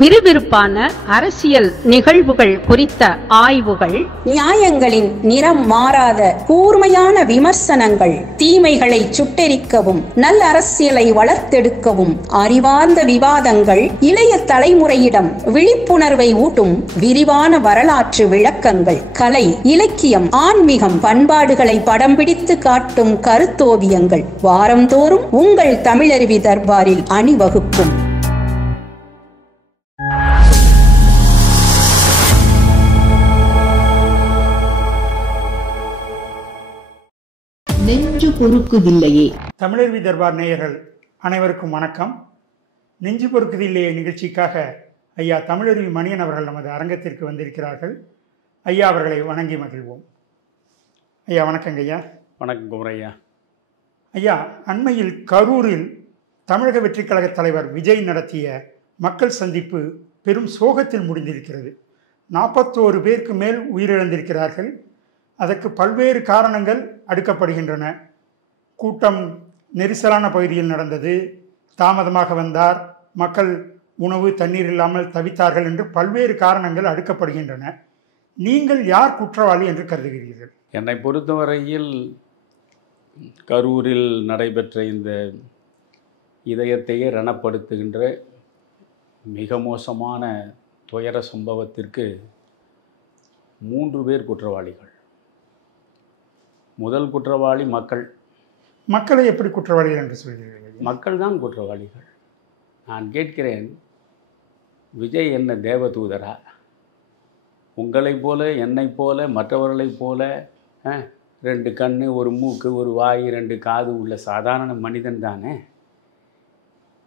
விறுவிறுப்பான அரசியல் நிகழ்வுகள் குறித்த ஆய்வுகள், நியாயங்களின் நிறம் மாறாத கூர்மையான விமர்சனங்கள், தீமைகளை சுட்டெரிக்கவும் நல்ல அரசியலை வளர்த்தெடுக்கவும் அறிவார்ந்த விவாதங்கள், இளைய தலைமுறையிடம் விழிப்புணர்வை ஊட்டும் விரிவான வரலாற்று விளக்கங்கள், கலை, இலக்கியம், ஆன்மீகம், பண்பாடுகளை படம் பிடித்து காட்டும் கருத்தோவியங்கள் வாரந்தோறும் உங்கள் தமிழருவி தர்பாரில் அணிவகுக்கும். நெஞ்சு பொறுக்குதில்லையே. தமிழருவி தர்பார் நேயர்கள் அனைவருக்கும் வணக்கம். நெஞ்சு பொறுக்குதில்லையே நிகழ்ச்சிக்காக ஐயா தமிழருவி மணியன் அவர்கள் நமது அரங்கத்திற்கு வந்திருக்கிறார்கள். ஐயா அவர்களை வணங்கி மகிழ்வோம். ஐயா வணக்கங்க ஐயா. வணக்கம் குமரையா. ஐயா, அண்மையில் கரூரில் தமிழக வெற்றிக் கழக தலைவர் விஜய் நடத்திய மக்கள் சந்திப்பு பெரும் சோகத்தில் முடிந்திருக்கிறது. 41 பேருக்கு மேல் உயிரிழந்திருக்கிறார்கள். அதற்கு பல்வேறு காரணங்கள் அடுக்கப்படுகின்றன. கூட்டம் நெரிசலான பகுதியில் நடந்தது, தாமதமாக வந்தார், மக்கள் உணவு தண்ணீர் இல்லாமல் தவித்தார்கள் என்று பல்வேறு காரணங்கள் அடுக்கப்படுகின்றன. நீங்கள் யார் குற்றவாளி என்று கருதுகிறீர்கள்? என்னை பொறுத்தவரையில் கரூரில் நடைபெற்ற இந்த இதயத்தையே ரணப்படுத்துகின்ற மிக மோசமான துயர சம்பவத்திற்கு 3 பேர் குற்றவாளிகள். முதல் குற்றவாளி மக்கள். மக்களை எப்படி குற்றவாளிகள் என்று சொல்கிறீர்கள்? மக்கள் தான் குற்றவாளிகள். நான் கேட்கிறேன், விஜய் என்ன தேவதூதரா? உங்களைப் போல, என்னைப் போல, மற்றவர்களைப் போல 2 கண், 1 மூக்கு, 1 வாய், 2 காது உள்ள சாதாரண மனிதன் தானே.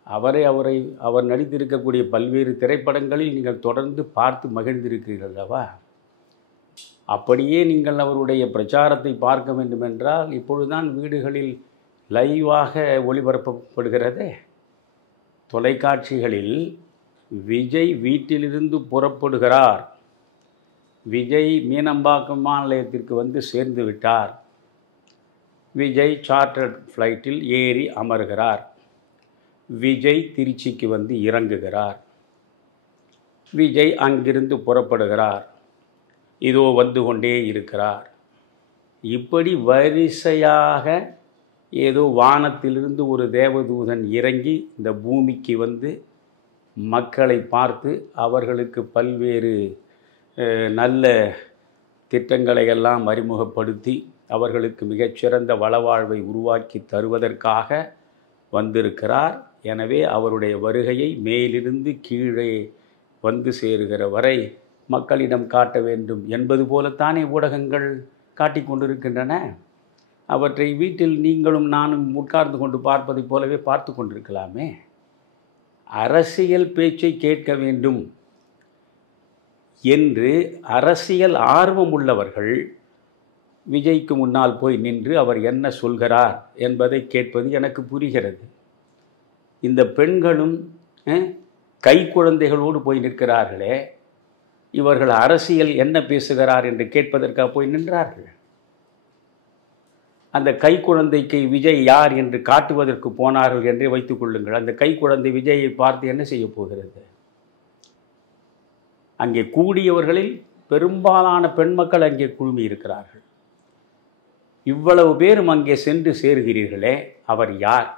அவர் நடித்திருக்கக்கூடிய பல்வேறு திரைப்படங்களில் நீங்கள் தொடர்ந்து பார்த்து மகிழ்ந்திருக்கிறீர்கள் அல்லவா? அப்படியே நீங்கள் அவருடைய பிரச்சாரத்தை பார்க்க வேண்டுமென்றால் இப்பொழுதுதான் வீடுகளில் லைவாக ஒளிபரப்பப்படுகிறதே. தொலைக்காட்சிகளில் விஜய் வீட்டிலிருந்து புறப்படுகிறார், விஜய் மீனம்பாக்கம் விமான நிலையத்திற்கு வந்து சேர்ந்து விட்டார், விஜய் சார்ட்டர்ட் ஃப்ளைட்டில் ஏறி அமர்கிறார், விஜய் திருச்சிக்கு வந்து இறங்குகிறார், விஜய் அங்கிருந்து புறப்படுகிறார், இதோ வந்து கொண்டே இருக்கிறார். இப்படி வரிசையாக ஏதோ வானத்திலிருந்து ஒரு தேவதூதன் இறங்கி இந்த பூமிக்கு வந்து மக்களை பார்த்து அவர்களுக்கு பல்வேறு நல்ல திட்டங்களை எல்லாம் அறிமுகப்படுத்தி அவர்களுக்கு மிகச்சிறந்த வளவாழ்வை உருவாக்கி தருவதற்காக வந்திருக்கிறார். எனவே அவருடைய வருகையை மேலிருந்து கீழே வந்து சேருகிற வரை மக்களிடம் காட்ட வேண்டும் என்பது போலத்தானே ஊடகங்கள் காட்டி கொண்டிருக்கின்றன. அவற்றை வீட்டில் நீங்களும் நானும் உட்கார்ந்து கொண்டு பார்ப்பதைப் போலவே பார்த்து கொண்டிருக்கலாமே. அரசியல் பேச்சை கேட்க வேண்டும் என்று அரசியல் ஆர்வம் உள்ளவர்கள் விஜய்க்கு முன்னால் போய் நின்று அவர் என்ன சொல்கிறார் என்பதை கேட்பது எனக்கு புரிகிறது. இந்த பெண்களும் கை குழந்தைகளோடு போய் நிற்கிறார்களே, இவர்கள் அரசியல் என்ன பேசுகிறார் என்று கேட்பதற்காக போய் நின்றார்கள். அந்த கை குழந்தைக்கு விஜய் யார் என்று காட்டுவதற்கு போனார்கள் என்றே வைத்துக் கொள்ளுங்கள். அந்த கை குழந்தை விஜயை பார்த்து என்ன செய்ய போகிறது? அங்கே கூடியவர்களில் பெரும்பாலான பெண் மக்கள் அங்கே குழுமி இருக்கிறார்கள். இவ்வளவு பேரும் அங்கே சென்று சேருகிறீர்களே, அவர் யார்?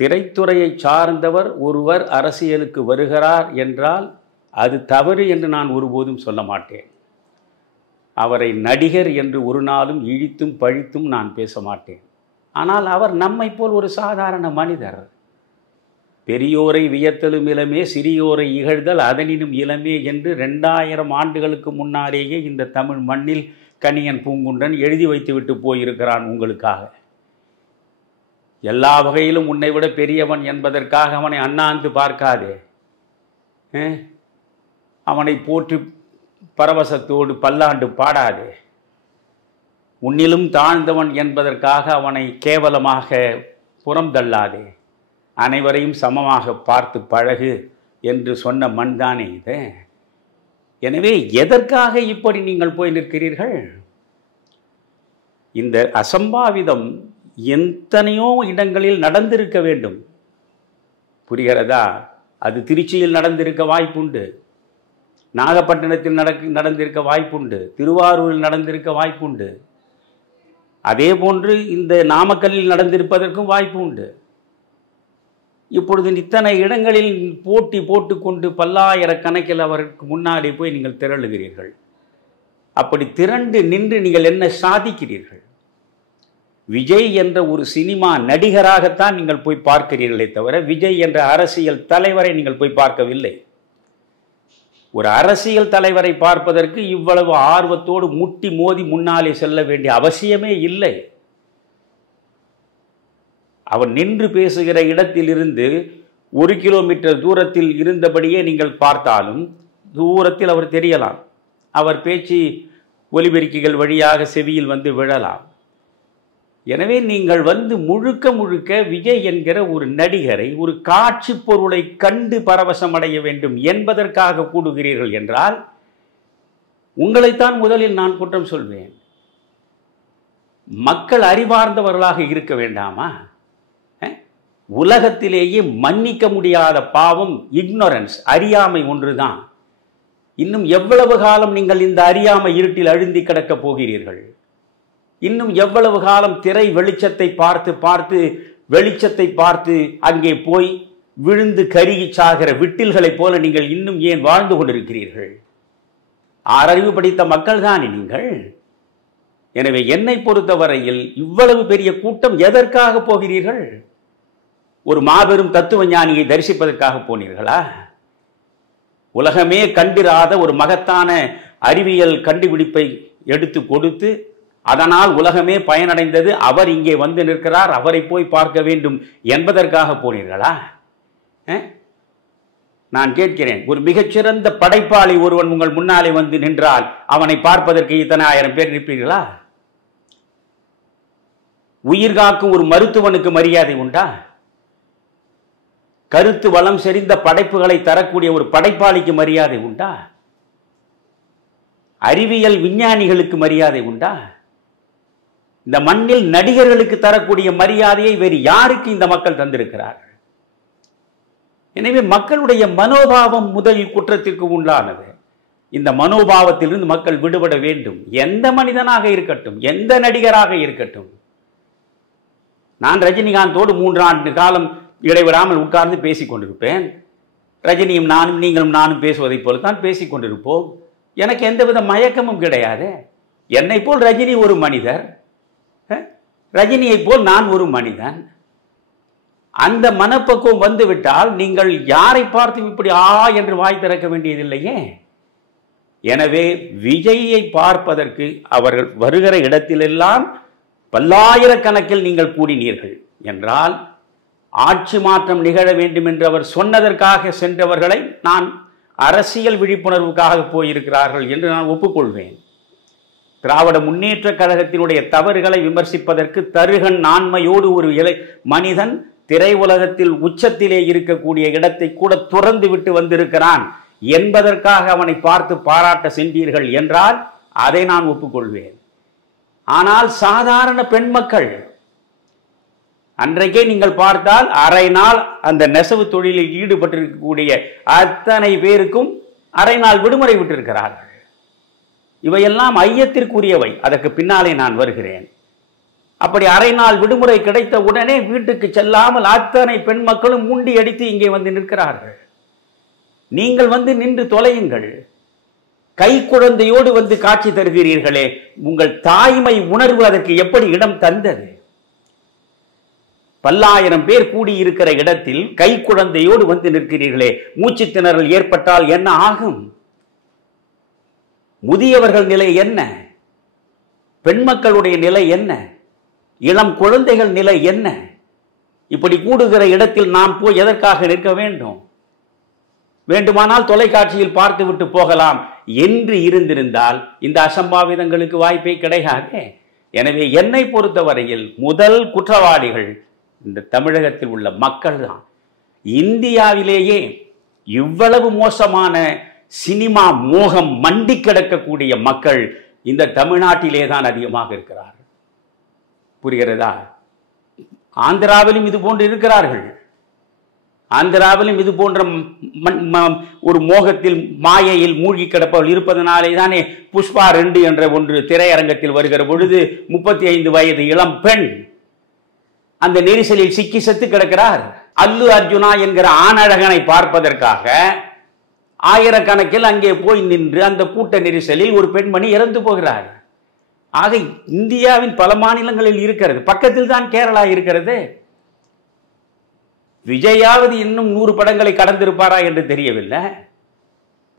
திரைத்துறையை சார்ந்தவர் ஒருவர் அரசியலுக்கு வருகிறார் என்றால் அது தவறு என்று நான் ஒருபோதும் சொல்ல மாட்டேன். அவரை நடிகர் என்று ஒரு நாளும் இழித்தும் பழித்தும் நான் பேச மாட்டேன். ஆனால் அவர் நம்மை போல் ஒரு சாதாரண மனிதர். பெரியோரை வியத்தலும் இளமே, சிறியோரை இகழ்தல் அதனினும் இளமே என்று 2000 ஆண்டுகளுக்கு முன்னாலேயே இந்த தமிழ் மண்ணில் கணியன் பூங்குன்றன் எழுதி வைத்துவிட்டு போயிருக்கிறான் உங்களுக்காக. எல்லா வகையிலும் உன்னை விட பெரியவன் என்பதற்காக அவனை அண்ணாந்து பார்க்காதே. அவனை போற்றி பரவசத்தோடு பல்லாண்டு பாடாதே. உன்னிலும் தாழ்ந்தவன் என்பதற்காக அவனை கேவலமாக புறம் தள்ளாதே. அனைவரையும் சமமாக பார்த்து பழகு என்று சொன்ன மண்தானே இது. எனவே எதற்காக இப்படி நீங்கள் போய் நிற்கிறீர்கள்? இந்த அசம்பாவிதம் எத்தனையோ இடங்களில் நடந்திருக்க வேண்டும். புரிகிறதா? அது திருச்சியில் நடந்திருக்க வாய்ப்புண்டு, நாகப்பட்டினத்தில் நடந்திருக்க வாய்ப்புண்டு, திருவாரூரில் நடந்திருக்க வாய்ப்புண்டு, அதே போன்று இந்த நாமக்கல்லில் நடந்திருப்பதற்கும் வாய்ப்பு உண்டு. இப்பொழுது இத்தனை இடங்களில் போட்டி போட்டுக்கொண்டு பல்லாயிரக்கணக்கில் அவருக்கு முன்னாடி போய் நீங்கள் திரளுகிறீர்கள். அப்படி திரண்டு நின்று நீங்கள் என்ன சாதிக்கிறீர்கள்? விஜய் என்ற ஒரு சினிமா நடிகராகத்தான் நீங்கள் போய் பார்க்கிறீர்களே தவிர விஜய் என்ற அரசியல் தலைவரை நீங்கள் போய் பார்க்கவில்லை. ஒரு அரசியல் தலைவரை பார்ப்பதற்கு இவ்வளவு ஆர்வத்தோடு முட்டி மோதி முன்னாலே செல்ல வேண்டிய அவசியமே இல்லை. அவர் நின்று பேசுகிற இடத்திலிருந்து 1 கிலோமீட்டர் தூரத்தில் இருந்தபடியே நீங்கள் பார்த்தாலும் தூரத்தில் அவர் தெரியலாம். அவர் பேச்சு ஒலிபெருக்கிகள் வழியாக செவியில் வந்து விழலாம். எனவே நீங்கள் முழுக்க முழுக்க விஜய் என்கிற ஒரு நடிகரை, ஒரு காட்சி பொருளை கண்டு பரவசம் அடைய வேண்டும் என்பதற்காக கூடுகிறீர்கள் என்றால் உங்களைத்தான் முதலில் நான் குற்றம் சொல்வேன். மக்கள் அறிவார்ந்தவர்களாக இருக்க வேண்டாமா? உலகத்திலேயே மன்னிக்க முடியாத பாவம் இக்னோரன்ஸ், அறியாமை ஒன்றுதான். இன்னும் எவ்வளவு காலம் நீங்கள் இந்த அறியாமை இருட்டில் அழுந்தி கிடக்கப் போகிறீர்கள்? இன்னும் எவ்வளவு காலம் திரை வெளிச்சத்தை பார்த்து அங்கே போய் விழுந்து கருகி சாகிற விட்டில்களைப் போல நீங்கள் இன்னும் ஏன் வாழ்ந்து கொண்டிருக்கிறீர்கள்? ஆறறிவு படித்த மக்கள் தானே நீங்கள். எனவே என்னை பொறுத்தவரையில் இவ்வளவு பெரிய கூட்டம் எதற்காக போகிறீர்கள்? ஒரு மாபெரும் தத்துவ ஞானியை தரிசிப்பதற்காக போனீர்களா? உலகமே கண்டிராத ஒரு மகத்தான அறிவியல் கண்டுபிடிப்பை எடுத்து கொடுத்து அதனால் உலகமே பயனடைந்தது, அவர் இங்கே வந்து நிற்கிறார், அவரை போய் பார்க்க வேண்டும் என்பதற்காக போனீர்களா? நான் கேட்கிறேன், ஒரு மிகச்சிறந்த படைப்பாளி ஒருவன் உங்கள் முன்னாலே வந்து நின்றால் அவனை பார்ப்பதற்கு இத்தனை ஆயிரம் பேர் நிற்பீர்களா? உயிர் காக்கும் ஒரு மருத்துவனுக்கு மரியாதை உண்டா? கருத்து வளம் செறிந்த படைப்புகளை தரக்கூடிய ஒரு படைப்பாளிக்கு மரியாதை உண்டா? அறிவியல் விஞ்ஞானிகளுக்கு மரியாதை உண்டா? இந்த மண்ணில் நடிகர்களுக்கு தரக்கூடிய மரியாதையை வேறு யாருக்கு இந்த மக்கள் தந்திருக்கிறார்கள்? எனவே மக்களுடைய மனோபாவம் முதலில் குற்றத்திற்கு உள்ளானது. இந்த மனோபாவத்திலிருந்து மக்கள் விடுபட வேண்டும். எந்த மனிதனாக இருக்கட்டும், எந்த நடிகராக இருக்கட்டும். நான் ரஜினிகாந்தோடு 3 ஆண்டு காலம் இடைவிடாமல் உட்கார்ந்து பேசிக் கொண்டிருப்பேன். ரஜினியும் நானும், நீங்களும் நானும் பேசுவதைப் போலத்தான் பேசிக் கொண்டிருப்போம். எனக்கு எந்தவித மயக்கமும் கிடையாது. என்னை போல் ரஜினி ஒரு மனிதர், ரஜினியை போல் நான் ஒரு மனிதன். அந்த மனப்பக்குவம் வந்துவிட்டால் நீங்கள் யாரை பார்த்து இப்படி என்று வாய் திறக்க வேண்டியதில்லையே. எனவே விஜயை பார்ப்பதற்கு அவர்கள் வருகிற இடத்திலெல்லாம் பல்லாயிரக்கணக்கில் நீங்கள் கூடினீர்கள் என்றால் ஆட்சி மாற்றம் நிகழ வேண்டும் என்று அவர் சொன்னதற்காக சென்றவர்களை நான் அரசியல் விழிப்புணர்வுக்காக போயிருக்கிறார்கள் என்று நான் ஒப்புக்கொள்வேன். திராவிட முன்னேற்ற கழகத்தினுடைய தவறுகளை விமர்சிப்பதற்கு தருகன் ஆண்மையோடு ஒரு மனிதன் திரை உலகத்தில் உச்சத்திலே இருக்கக்கூடிய இடத்தை கூட துறந்து விட்டு வந்திருக்கிறான் என்பதற்காக அவனை பார்த்து பாராட்ட சென்றீர்கள் என்றால் அதை நான் ஒப்புக்கொள்வேன். ஆனால் சாதாரண பெண் மக்கள் அன்றைக்கே நீங்கள் பார்த்தால் அரை நாள் அந்த நெசவு தொழிலில் ஈடுபட்டிருக்கக்கூடிய அத்தனை பேருக்கும் அரை நாள் விடுமுறை விட்டிருக்கிறார்கள். இவையெல்லாம் ஐயத்திற்குரியவை. அதற்கு பின்னாலே நான் வருகிறேன். அப்படி அரை நாள் விடுமுறை கிடைத்த உடனே வீட்டுக்கு செல்லாமல் அத்தனை பெண் மக்களும் முண்டி அடித்து இங்கே வந்து நிற்கிறார்கள். நீங்கள் வந்து நின்று தொலையுங்கள். கை குழந்தையோடு வந்து காட்சி தருகிறீர்களே, உங்கள் தாய்மை உணர்வு அதற்கு எப்படி இடம் தந்தது? பல்லாயிரம் பேர் கூடியிருக்கிற இடத்தில் கை குழந்தையோடு வந்து நிற்கிறீர்களே, மூச்சு திணறல் ஏற்பட்டால் என்ன ஆகும்? முதியவர்கள் நிலை என்ன? பெண் மக்களுடைய நிலை என்ன? இளம் குழந்தைகள் நிலை என்ன? இப்படி கூடுகிற இடத்தில் நாம் போய் எதற்காக நிற்க வேண்டும்? வேண்டுமானால் தொலைக்காட்சியில் பார்த்துவிட்டு போகலாம் என்று இருந்திருந்தால் இந்த அசம்பாவிதங்களுக்கு வாய்ப்பே கிடையாது. எனவே என்னை பொறுத்தவரையில் முதல் குற்றவாளிகள் இந்த தமிழகத்தில் உள்ள மக்கள் தான். இந்தியாவிலேயே இவ்வளவு மோசமான சினிமா மோகம் மண்டி கிடக்கக்கூடிய மக்கள் இந்த தமிழ்நாட்டிலே தான் அதிகமாக இருக்கிறார்கள். புரிகிறதா? ஆந்திராவிலும் இது போன்று இருக்கிறார்கள். ஆந்திராவிலும் இது போன்ற ஒரு மோகத்தில் மாயையில் மூழ்கி கிடப்பவள் இருப்பதனாலே தானே புஷ்பா 2 என்ற ஒன்று திரையரங்கத்தில் வருகிற பொழுது 35 வயது இளம் பெண் அந்த நெரிசலில் சிக்கி செத்து கிடக்கிறார். அல்லு அர்ஜுனா என்கிற ஆணழகனை பார்ப்பதற்காக ஆயிரக்கணக்கில் அங்கே போய் நின்று அந்த கூட்ட நெரிசலில் ஒரு பெண்மணி இறந்து போகிறார். ஆக இந்தியாவின் பல மாநிலங்களில் இருக்கிறது. பக்கத்தில் தான் கேரளா இருக்கிறது. விஜயாவது இன்னும் 100 படங்களை கடந்திருப்பாரா என்று தெரியவில்லை.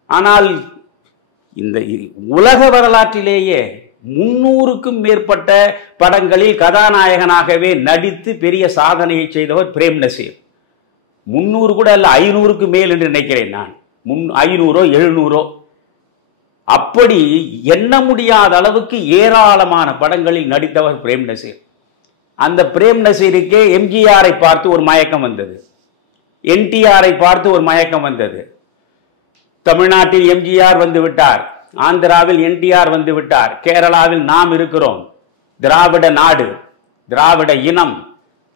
ஆனால் இந்த உலக வரலாற்றிலேயே 300க்கும் மேற்பட்ட படங்களில் கதாநாயகனாகவே நடித்து பெரிய சாதனையை செய்தவர் பிரேம் நசீர். 300 கூட அல்ல, 500க்கு மேல் என்று நினைக்கிறேன் நான். 500 700 அப்படி எண்ண முடியாத அளவுக்கு ஏராளமான படங்களில் நடித்தவர் பிரேம் நசீர். அந்த பிரேம் நசீருக்கே எம்ஜிஆரை பார்த்து ஒரு மயக்கம் வந்தது, என்டிஆரை பார்த்து ஒரு மயக்கம் வந்தது. தமிழ்நாட்டில் எம்ஜிஆர் வந்து விட்டார், ஆந்திராவில் என்டிஆர் வந்து விட்டார், கேரளாவில் நாம் இருக்கிறோம். திராவிட நாடு, திராவிட இனம்,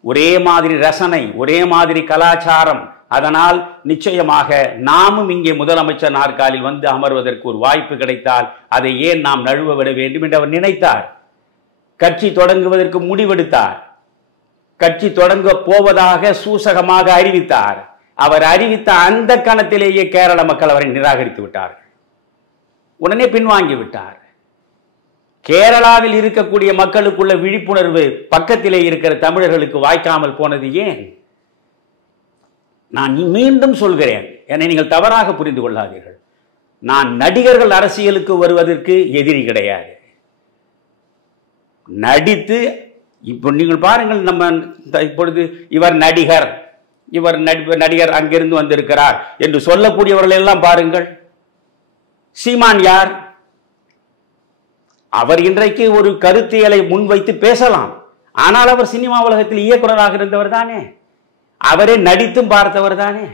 ஒரே மாதிரி ரசனை, ஒரே மாதிரி கலாச்சாரம். அதனால் நிச்சயமாக நாமும் இங்கே முதலமைச்சர் நாற்காலில் வந்து அமர்வதற்கு ஒரு வாய்ப்பு கிடைத்தால் அதை ஏன் நாம் நழுவ விட வேண்டும் என்று அவர் நினைத்தார். கட்சி தொடங்குவதற்கு முடிவெடுத்தார். கட்சி தொடங்க போவதாக சூசகமாக அறிவித்தார். அவர் அறிவித்த அந்த கணத்திலேயே கேரள மக்கள் அவரை நிராகரித்து விட்டார்கள். உடனே பின்வாங்கி விட்டார். கேரளாவில் இருக்கக்கூடிய மக்களுக்குள்ள விழிப்புணர்வு பக்கத்திலே இருக்கிற தமிழர்களுக்கு வாய்க்காமல் போனது ஏன்? நான் மீண்டும் சொல்கிறேன், என்னை நீங்கள் தவறாக புரிந்து கொள்ளாதீர்கள். நான் நடிகர்கள் அரசியலுக்கு வருவதற்கு எதிரி கிடையாது. நடித்து இப்போ நீங்கள் பாருங்கள், நம்ம இப்பொழுது இவர் நடிகர், இவர் நடிகர் அங்கிருந்து வந்திருக்கிறார் என்று சொல்லக்கூடியவர்கள் எல்லாம் பாருங்கள். சீமான் யார்? அவர் இன்றைக்கு ஒரு கருத்தியலை முன்வைத்து பேசலாம். ஆனால் அவர் சினிமா உலகத்தில் இயக்குநராக இருந்தவர் தானே, அவரே நடித்தும் பார்த்தவர் தானே.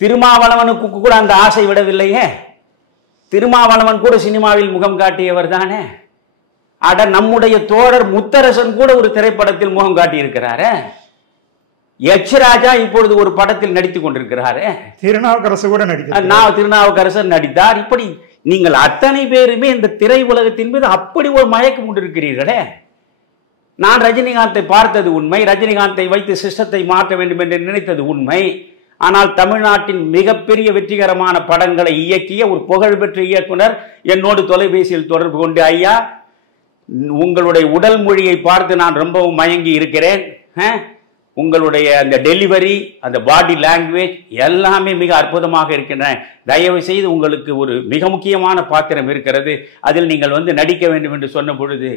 திருமாவளவனுக்கு கூட அந்த ஆசை விடவில்லையே. திருமாவளவன் கூட சினிமாவில் முகம் காட்டியவர் தானே. அட, நம்முடைய தோழர் முத்தரசன் கூட ஒரு திரைப்படத்தில் முகம் காட்டி இருக்கிறாரு. எச் ராஜா இப்பொழுது ஒரு படத்தில் நடித்துக் கொண்டிருக்கிறாரு. திருநாவுக்கரசு கூட திருநாவுக்கரசர் நடித்தார். இப்படி நீங்கள் அத்தனை பேருமே இந்த திரை உலகத்தின் மீது அப்படி ஒரு மயக்கம் கொண்டிருக்கிறீர்களே. நான் ரஜினிகாந்தை பார்த்தது உண்மை, ரஜினிகாந்தை வைத்து சிஸ்டத்தை மாற்ற வேண்டும் என்று நினைத்தது உண்மை. ஆனால் தமிழ்நாட்டின் மிகப்பெரிய வெற்றிகரமான படங்களை இயக்கிய ஒரு புகழ்பெற்ற இயக்குனர் என்னோடு தொலைபேசியில் தொடர்பு கொண்டு, ஐயா, உங்களுடைய உடல் மொழியை பார்த்து நான் ரொம்பவும் மயங்கி இருக்கிறேன். உங்களுடைய அந்த டெலிவரி, அந்த பாடி லாங்குவேஜ் எல்லாமே மிக அற்புதமாக இருக்கின்றன. தயவு செய்து உங்களுக்கு ஒரு மிக முக்கியமான பாத்திரம் இருக்கிறது, அதில் நீங்கள் வந்து நடிக்க வேண்டும் என்று சொன்ன பொழுது,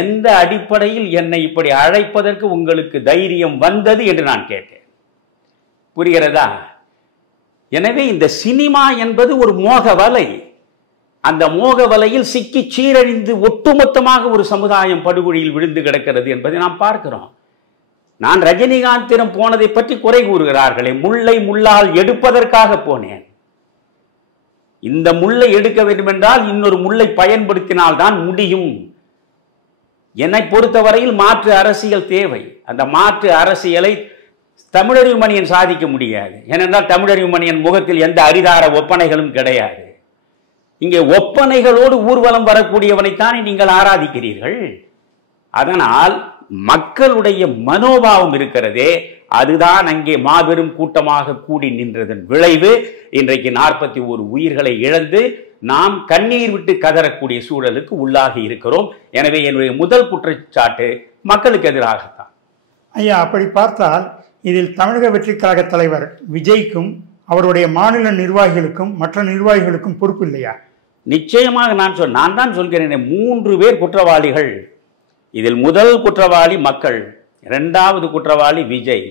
எந்த அடிப்படையில் என்னை இப்படி அழைப்பதற்கு உங்களுக்கு தைரியம் வந்தது என்று நான் கேட்டேன். புரிகிறதா? எனவே இந்த சினிமா என்பது ஒரு மோக வலை. அந்த மோக வலையில் சிக்கி சீரழிந்து ஒட்டுமொத்தமாக ஒரு சமுதாயம் படுகொழியில் விழுந்து கிடக்கிறது என்பதை நாம் பார்க்கிறோம். நான் ரஜினிகாந்திடம் போனதை பற்றி குறை கூறுகிறார்களே, முல்லை முள்ளால் எடுப்பதற்காக போனேன். இந்த முல்லை எடுக்க வேண்டும் என்றால் இன்னொரு முல்லை பயன்படுத்தினால்தான் முடியும். என்னை பொறுத்தவரையில் மாற்று அரசியல் தேவை. அந்த மாற்று அரசியலை தமிழறிவு மணியன் சாதிக்க முடியாது. ஏனென்றால் தமிழறிவு மணியன் முகத்தில் எந்த அரிதார ஒப்பனைகளும் கிடையாது. இங்கே ஒப்பனைகளோடு ஊர்வலம் வரக்கூடியவனைத்தானே நீங்கள் ஆராதிக்கிறீர்கள். அதனால் மக்களுடைய மனோபாவம் இருக்கிறதே, அதுதான் அங்கே மாபெரும் கூட்டமாக கூடி நின்றதன் விளைவு இன்றைக்கு 41 உயிர்களை இழந்து நாம் கண்ணீர் விட்டு கதறக்கூடிய சூழலுக்கு உள்ளாகி இருக்கிறோம். எனவே என்னுடைய முதல் குற்றச்சாட்டு மக்களுக்கு எதிராகத்தான். ஐயா, அப்படி பார்த்தால் இதில் தமிழக வெற்றி கழக தலைவர் விஜய்க்கும் அவருடைய மாநில நிர்வாகிகளுக்கும் மற்ற நிர்வாகிகளுக்கும் பொறுப்பு இல்லையா? நிச்சயமாக நான் தான் சொல்கிறேன், 3 பேர் குற்றவாளிகள். இதில் முதல் குற்றவாளி மக்கள், இரண்டாவது குற்றவாளி விஜய்.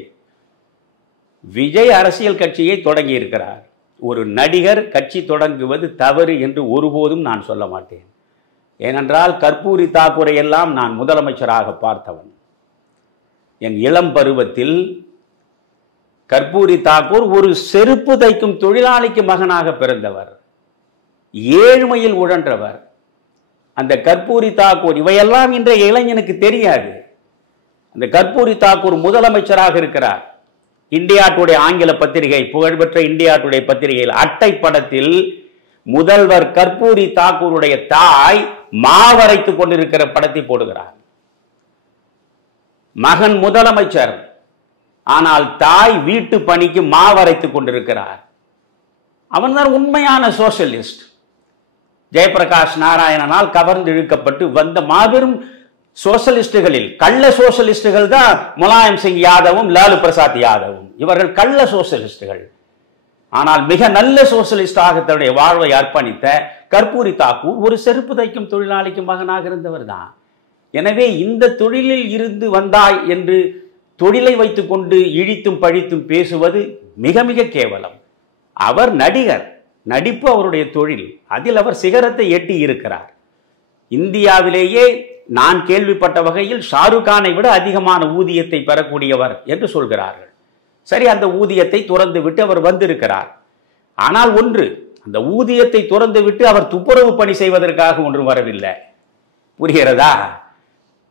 விஜய் அரசியல் கட்சியை தொடங்கி இருக்கிறார். ஒரு நடிகர் கட்சி தொடங்குவது தவறு என்று ஒருபோதும் நான் சொல்ல மாட்டேன். ஏனென்றால் கற்பூரி தாக்கூரை எல்லாம் நான் முதலமைச்சராக பார்த்தவன். என் இளம் பருவத்தில் கற்பூரி தாக்கூர் ஒரு செருப்பு தைக்கும் தொழிலாளிக்கு மகனாக பிறந்தவர், ஏழ்மையில் உழன்றவர். அந்த கற்பூரி தாக்கூர், இவையெல்லாம் இன்றைய இளைஞனுக்கு தெரியாது. அந்த கற்பூரி தாக்கூர் முதலமைச்சராக இருக்கிறார். இந்தியா டுடே ஆங்கில பத்திரிகை, புகழ்பெற்ற இந்தியா டுடே பத்திரிகையில் அட்டை படத்தில் முதல்வர் கர்பூரி தாக்கூருடைய தாய் மாவரைத்துக் கொண்டிருக்கிற படத்தை போடுகிறார். மகன் முதலமைச்சர், ஆனால் தாய் வீட்டு பணிக்கு மாவரைத்துக் கொண்டிருக்கிறார். அவன்தான் உண்மையான சோசியலிஸ்ட். ஜெயபிரகாஷ் நாராயணனால் கவர்ந்து இழுக்கப்பட்டு வந்த மாபெரும் சோசியலிஸ்டுகளில் கள்ள சோசியலிஸ்டுகள் தான் முலாயம் சிங் யாதவும் லாலு பிரசாத் யாதவும். இவர்கள் கள்ள சோசியலிஸ்டுகள். ஆனால் மிக நல்ல சோசியலிஸ்டாக தன்னுடைய வாழ்வை அர்ப்பணித்த கர்பூரி தாக்கூர் ஒரு செருப்பு தைக்கும் தொழிலாளிக்கு மகனாக இருந்தவர் தான். எனவே இந்த தொழிலில் இருந்து வந்தாய் என்று தொழிலை வைத்துக் கொண்டு இழித்தும் பழித்தும் பேசுவது மிக மிக கேவலம். அவர் நடிகர், நடிப்பு அவருடைய தொழில், அதில் அவர் சிகரத்தை எட்டி இருக்கிறார். இந்தியாவிலேயே நான் கேள்விப்பட்ட வகையில் ஷாருக் கானை விட அதிகமான ஊதியத்தை பெறக்கூடியவர் என்று சொல்கிறார்கள். சரி, அந்த ஊதியத்தை துறந்து விட்டு அவர் வந்திருக்கிறார். ஆனால் ஒன்று, அந்த ஊதியத்தை துறந்து விட்டு அவர் துப்புரவு பணி செய்வதற்காக ஒன்று வரவில்லை. புரிகிறதா?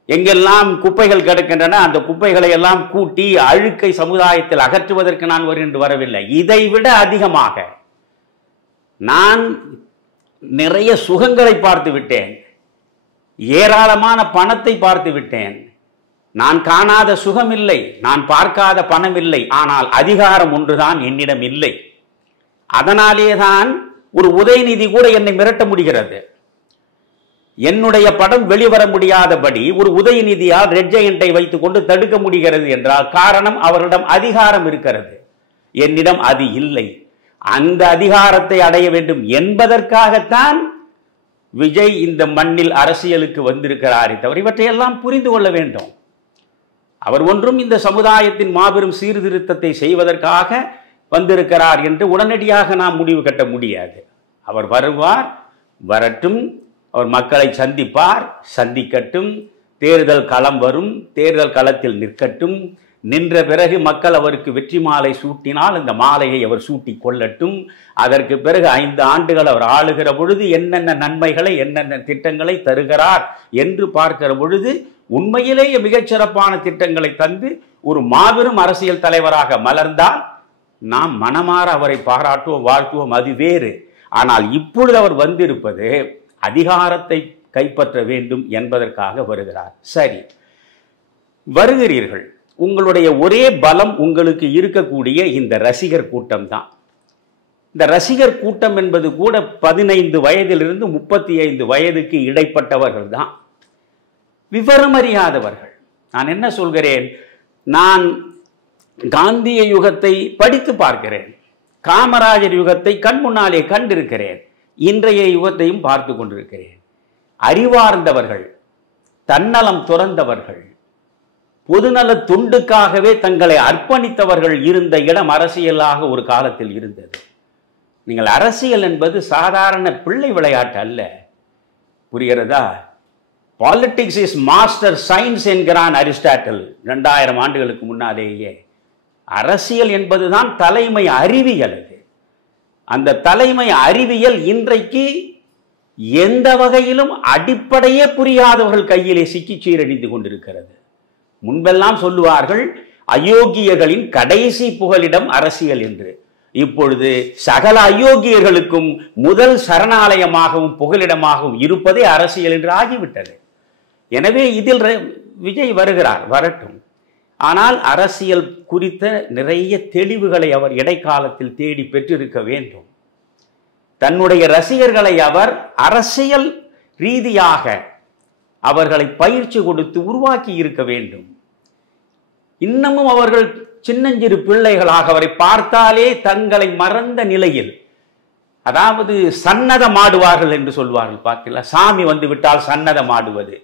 எங்கெல்லாம் குப்பைகள் கிடக்கின்றன அந்த குப்பைகளை எல்லாம் கூட்டி அழுக்கை சமுதாயத்தில் அகற்றுவதற்கு நான் வரவில்லை. இதைவிட அதிகமாக நான் நிறைய சுகங்களை பார்த்து விட்டேன், ஏராளமான பணத்தை பார்த்து விட்டேன். நான் காணாத சுகம் இல்லை, நான் பார்க்காத பணம் இல்லை, ஆனால் அதிகாரம் ஒன்றுதான் என்னிடம் இல்லை. அதனாலேதான் ஒரு உதயநிதி கூட என்னை மிரட்ட முடிகிறது. என்னுடைய படம் வெளிவர முடியாதபடி ஒரு உதயநிதியால் ரெட் ஜெயண்டை வைத்துக் கொண்டு தடுக்க முடிகிறது என்றால் காரணம் அவரிடம் அதிகாரம் இருக்கிறது, என்னிடம் அது இல்லை. அந்த அதிகாரத்தை அடைய வேண்டும் என்பதற்காகத்தான் விஜய் இந்த மண்ணில் அரசியலுக்கு வந்திருக்கிறாரே தவிர இவற்றையெல்லாம் புரிந்து கொள்ள வேண்டும். அவர் ஒன்றும் இந்த சமுதாயத்தின் மாபெரும் சீர்திருத்தத்தை செய்வதற்காக வந்திருக்கிறார் என்று உடனடியாக நாம் முடிவு கட்ட முடியாது. அவர் வருவார், வரட்டும், அவர் மக்களை சந்திப்பார், சந்திக்கட்டும், தேர்தல் களம் வரும், தேர்தல் களத்தில் நிற்கட்டும், நின்ற பிறகு மக்கள் அவருக்கு வெற்றி மாலை சூட்டினால் அந்த மாலையை அவர் சூட்டி கொள்ளட்டும். அதற்கு பிறகு 5 ஆண்டுகள் அவர் ஆளுகிற பொழுது என்னென்ன நன்மைகளை என்னென்ன திட்டங்களை தருகிறார் என்று பார்க்கிற பொழுது உண்மையிலேயே மிகச்சிறப்பான திட்டங்களை தந்து ஒரு மாபெரும் அரசியல் தலைவராக மலர்ந்தால் நாம் மனமாற அவரை பாராட்டுவோம், வாழ்த்துவோம், அது வேறு. ஆனால் இப்பொழுது அவர் வந்திருப்பது அதிகாரத்தை கைப்பற்ற வேண்டும் என்பதற்காக வருகிறார். சரி, வருகிறீர்கள், உங்களுடைய ஒரே பலம் உங்களுக்கு இருக்கக்கூடிய இந்த ரசிகர் கூட்டம் தான். இந்த ரசிகர் கூட்டம் என்பது கூட 15 வயதிலிருந்து 35 வயதுக்கு இடைப்பட்டவர்கள் தான், விவரம் அறியாதவர்கள். நான் என்ன சொல்கிறேன், நான் காந்திய யுகத்தை படித்து பார்க்கிறேன், காமராஜர் யுகத்தை கண் முன்னாலே கண்டிருக்கிறேன், இன்றைய யுகத்தையும் பார்த்து கொண்டிருக்கிறேன். அறிவார்ந்தவர்கள், தன்னலம் துறந்தவர்கள், பொதுநல தொண்டுக்காகவே தங்களை அர்ப்பணித்தவர்கள் இருந்த இடம் அரசியலாக ஒரு காலத்தில் இருந்தது. நீங்கள் அரசியல் என்பது சாதாரண பிள்ளை விளையாட்டு அல்ல, புரிகிறதா? பாலிடிக்ஸ் இஸ் மாஸ்டர் சயின்ஸ் என்கிறான் அரிஸ்டாட்டில் 2000 ஆண்டுகளுக்கு முன்னாலேயே. அரசியல் என்பதுதான் தலைமை அறிவியல். அது அந்த தலைமை அறிவியல் இன்றைக்கு எந்த வகையிலும் அடிப்படையே புரியாதவர்கள் கையிலே சிக்கி சீரழிந்து கொண்டிருக்கிறது. முன்பெல்லாம் சொல்லுவார்கள் அயோக்கியர்களின் கடைசி புகலிடம் அரசியல் என்று. இப்பொழுது சகல அயோக்கியர்களுக்கும் முதல் சரணாலயமாகவும் புகலிடமாகவும் இருப்பதே அரசியல் என்று ஆகிவிட்டது. எனவே இதில் விஜய் வருகிறார், வரட்டும். ஆனால் அரசியல் குறித்த நிறைய தெளிவுகளை அவர் இடைக்காலத்தில் தேடி பெற்றிருக்க வேண்டும். தன்னுடைய ரசிகர்களை அவர் அரசியல் ரீதியாக அவர்களை பயிற்சி கொடுத்து உருவாக்கி இருக்க வேண்டும். இன்னமும் அவர்கள் சின்னஞ்சிறு பிள்ளைகளாக அவரை பார்த்தாலே தங்களை மறந்த நிலையில், அதாவது சன்னதமாடுவார்கள் என்று சொல்வார்கள், பார்க்கல, சாமி வந்து விட்டால் சன்னதமாடுவது,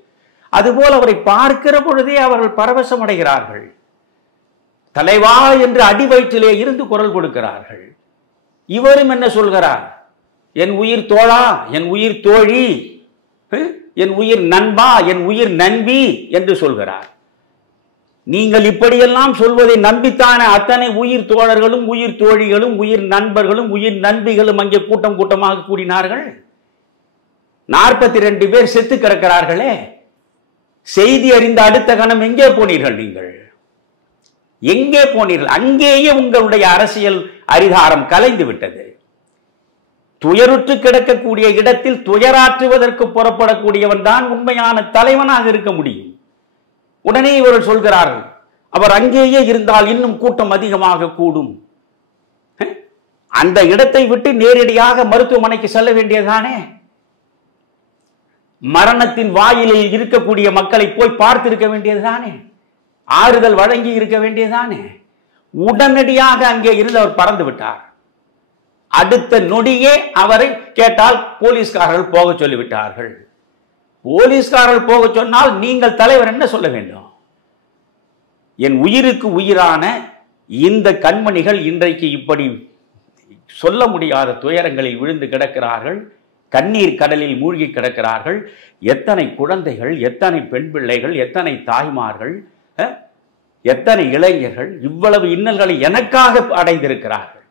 அதுபோல் அவரை பார்க்கிற பொழுதே அவர்கள் பரவசம் அடைகிறார்கள். தலைவா என்று அடிவயிற்றிலே இருந்து குரல் கொடுக்கிறார்கள். இவரும் என்ன சொல்கிறார், என் உயிர் தோழா, என் உயிர் தோழி, என் உயிர் நண்பா, என் உயிர் நண்பி என்று சொல்கிறார். நீங்கள் இப்படியெல்லாம் சொல்வதை நம்பித்தானே அத்தனை உயிர் தோழர்களும் உயிர் தோழிகளும் உயிர் நண்பர்களும் உயிர் நண்பிகளும் அங்கே கூட்டம் கூட்டமாக கூடினார்கள். 42 பேர் செத்து கிடக்கிறார்களே. செய்தி அறிந்த அடுத்த கணம் எங்கே போனீர்கள் நீங்கள்? எங்கே போனீர்கள்? அங்கேயே உங்களுடைய அரசியல் அதிகாரம் கலைந்து விட்டது. துயருற்று கிடக்கக்கூடிய இடத்தில் துயராற்றுவதற்கு புறப்படக்கூடியவன் தான் உண்மையான தலைவனாக இருக்க முடியும். உடனே இவர்கள் சொல்கிறார்கள், அவர் அங்கேயே இருந்தால் இன்னும் கூட்டம் அதிகமாக கூடும். அந்த இடத்தை விட்டு நேரடியாக மருத்துவமனைக்கு செல்ல வேண்டியதுதானே? மரணத்தின் வாயிலில் இருக்கக்கூடிய மக்களை போய் பார்த்திருக்க வேண்டியதுதானே? ஆறுதல் வழங்கி இருக்க வேண்டியதுதானே? உடனடியாக அங்கே இருந்து அவர் பறந்து விட்டார். அடுத்த நொடியே அவரை கேட்டால் போலீஸ்காரர்கள் போக சொல்லிவிட்டார்கள். போலீஸ்காரர்கள் போக சொன்னால் நீங்கள் தலைவர் என்ன சொல்ல வேண்டும்? என் உயிருக்கு உயிரான இந்த கண்மணிகள் இன்றைக்கு இப்படி சொல்ல முடியாத துயரங்களில் விழுந்து கிடக்கிறார்கள். கண்ணீர் கடலில் மூழ்கி கிடக்கிறார்கள். எத்தனை குழந்தைகள், எத்தனை பெண் பிள்ளைகள், எத்தனை தாய்மார்கள், எத்தனை இளைஞர்கள் இவ்வளவு இன்னல்களை எனக்காக அடைந்திருக்கிறார்கள்.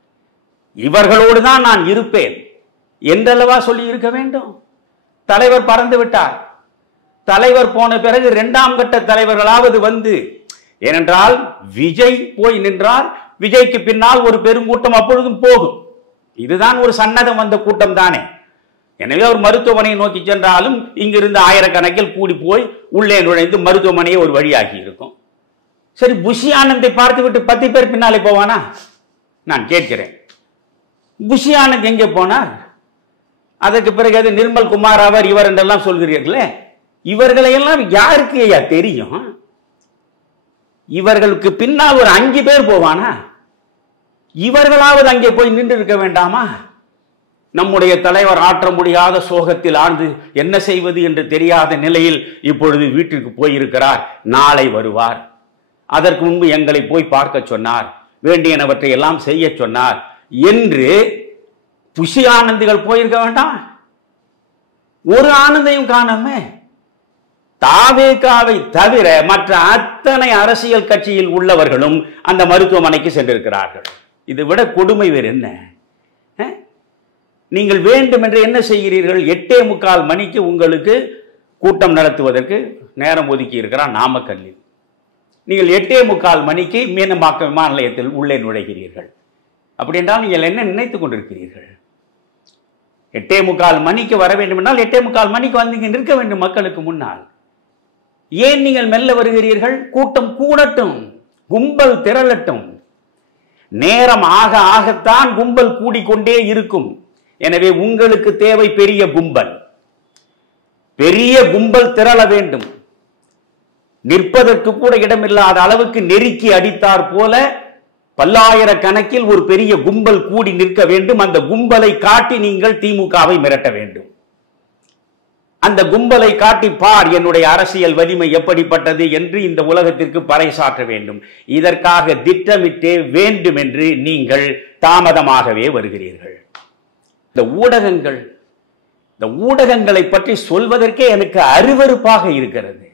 இவர்களோடு தான் நான் இருப்பேன் என்றல்லவா சொல்லி இருக்க வேண்டும். தலைவர் பறந்து விட்டார். தலைவர் போன பிறகு இரண்டாம் கட்ட தலைவர்களாவது வந்து, ஏனென்றால் விஜய் போய் நின்றால் விஜய்க்கு பின்னால் ஒரு பெருங்கூட்டம் அப்பொழுதும் போகும். இதுதான் ஒரு சன்னதம் வந்த கூட்டம் தானே. எனவே அவர் மருத்துவமனையை நோக்கி சென்றாலும் இங்கிருந்து ஆயிரக்கணக்கில் கூடி போய் உள்ளே நுழைந்து மருத்துவமனையை ஒரு வழியாகி இருக்கும். சரி, புஷி ஆனந்தை பார்த்து விட்டு 10 பேர் பின்னாலே போவானா? நான் கேட்கிறேன். புஷி ஆனந்த் எங்கே போனார்? அதற்கு பிறகு அது நிர்மல் குமார் அவர் இவர் என்றெல்லாம் சொல்கிறீர்களே, இவர்களையெல்லாம் யாருக்கு ஐயா தெரியும்? இவர்களுக்கு பின்னால் ஒரு 5 பேர் போவானா? இவர்களாவது அங்கே போய் நின்று இருக்க வேண்டாமா? நம்முடைய தலைவர் ஆற்ற முடியாத சோகத்தில் ஆழ்ந்து என்ன செய்வது என்று தெரியாத நிலையில் இப்பொழுது வீட்டிற்கு போயிருக்கிறார். நாளை வருவார். அதற்கு முன்பு எங்களை போய் பார்க்க சொன்னார், வேண்டியனவற்றை எல்லாம் செய்ய சொன்னார் என்று புஷி ஆனந்திகள் போயிருக்க வேண்டாம்? ஒரு ஆனந்தையும் காணாமே. தாவேகாவை தவிர மற்ற அத்தனை அரசியல் கட்சியில் உள்ளவர்களும் அந்த மருத்துவமனைக்கு சென்றிருக்கிறார்கள். இதை விட கொடுமை வேறு என்ன? நீங்கள் வேண்டும் என்று என்ன செய்கிறீர்கள்? 8:45 மணிக்கு உங்களுக்கு கூட்டம் நடத்துவதற்கு நேரம் ஒதுக்கி இருக்கிறார் நாமக்கல்லில். நீங்கள் 8:45 மணிக்கு மீனம்பாக்கம் விமான நிலையத்தில் உள்ளே நுழைகிறீர்கள். அப்படி என்றால் நீங்கள் என்ன நினைத்துக் கொண்டிருக்கிறீர்கள்? 8:45 மணிக்கு வர வேண்டும் என்றால் 8:45 மணிக்கு வந்து நிற்க வேண்டும் மக்களுக்கு முன்னால். ஏன் நீங்கள் மெல்ல வருகிறீர்கள்? கூட்டம் கூடட்டும், கும்பல் திரளட்டும். நேரம் ஆக ஆகத்தான் கும்பல் கூடிக்கொண்டே இருக்கும். எனவே உங்களுக்கு தேவை பெரிய கும்பல். பெரிய கும்பல் திரள வேண்டும். நிற்பதற்கு கூட இடமில்லாத அளவுக்கு நெருக்கி அடித்தார் போல பல்லாயிரக்கணக்கில் ஒரு பெரிய கும்பல் கூடி நிற்க வேண்டும். அந்த கும்பலை காட்டி நீங்கள் திமுகவை மிரட்ட வேண்டும். அந்த கும்பலை காட்டி பார் என்னுடைய அரசியல் வலிமை எப்படிப்பட்டது என்று இந்த உலகத்திற்கு பறைசாற்ற வேண்டும். இதற்காக திட்டமிட்டே வேண்டும் என்று நீங்கள் தாமதமாகவே வருகிறீர்கள். இந்த ஊடகங்களை பற்றி சொல்வதற்கே எனக்கு அருவருப்பாக இருக்கிறது.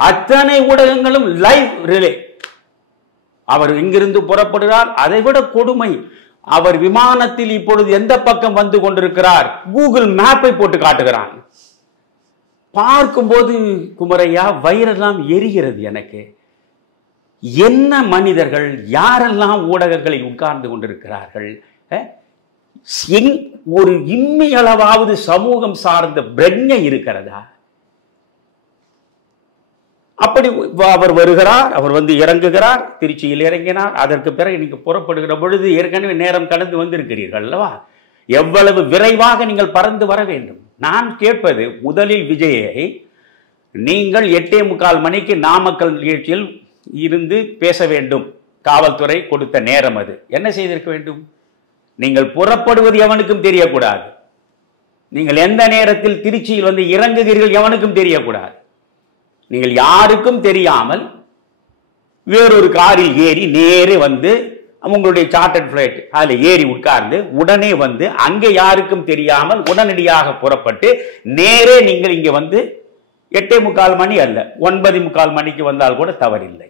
அத்தனை ஊடகங்களும் லைவ் ரிலே. அவர் இங்கிருந்து புறப்படுகிறார். அதைவிட கொடுமை, அவர் விமானத்தில் இப்பொழுது எந்த பக்கம் வந்து கொண்டிருக்கிறார் கூகுள் மேப்பை போட்டு காட்டுகிறான். பார்க்கும்போது குமரையா வயிறெல்லாம் எரிகிறது எனக்கு. என்ன மனிதர்கள், யாரெல்லாம் ஊடகங்களில் உட்கார்ந்து கொண்டிருக்கிறார்கள்? ஒரு இம்மி அளவாவது சமூகம் சார்ந்த பிரஜை இருக்கிறதா? அப்படி அவர் வருகிறார், அவர் வந்து இறங்குகிறார், திருச்சியில் இறங்கினார். அதற்கு பிறகு நீங்க புறப்படுகிற பொழுது ஏற்கனவே நேரம் கடந்து வந்திருக்கிறீர்கள் அல்லவா? எவ்வளவு விரைவாக நீங்கள் பறந்து வர வேண்டும். நான் கேட்பது, முதலில் விஜயை நீங்கள் 8:45 மணிக்கு நாமக்கல் நிகழ்ச்சியில் இருந்து பேச வேண்டும். காவல்துறை கொடுத்த நேரம் அது. என்ன செய்திருக்க வேண்டும்? நீங்கள் புறப்படுவது எவனுக்கும் தெரியக்கூடாது. நீங்கள் எந்த நேரத்தில் திருச்சியில் வந்து இறங்குகிறீர்கள் எவனுக்கும் தெரியக்கூடாது. நீங்கள் யாருக்கும் தெரியாமல் வேறொரு காரில் ஏறி நேரே வந்து உங்களுடைய சார்ட்டர்ட் ஃபிளைட் அதில் ஏறி உட்கார்ந்து உடனே வந்து அங்கே யாருக்கும் தெரியாமல் உடனடியாக புறப்பட்டு நேரே நீங்கள் இங்கே வந்து 8:45 மணி அல்ல 9:45 மணிக்கு வந்தால் கூட தவறில்லை.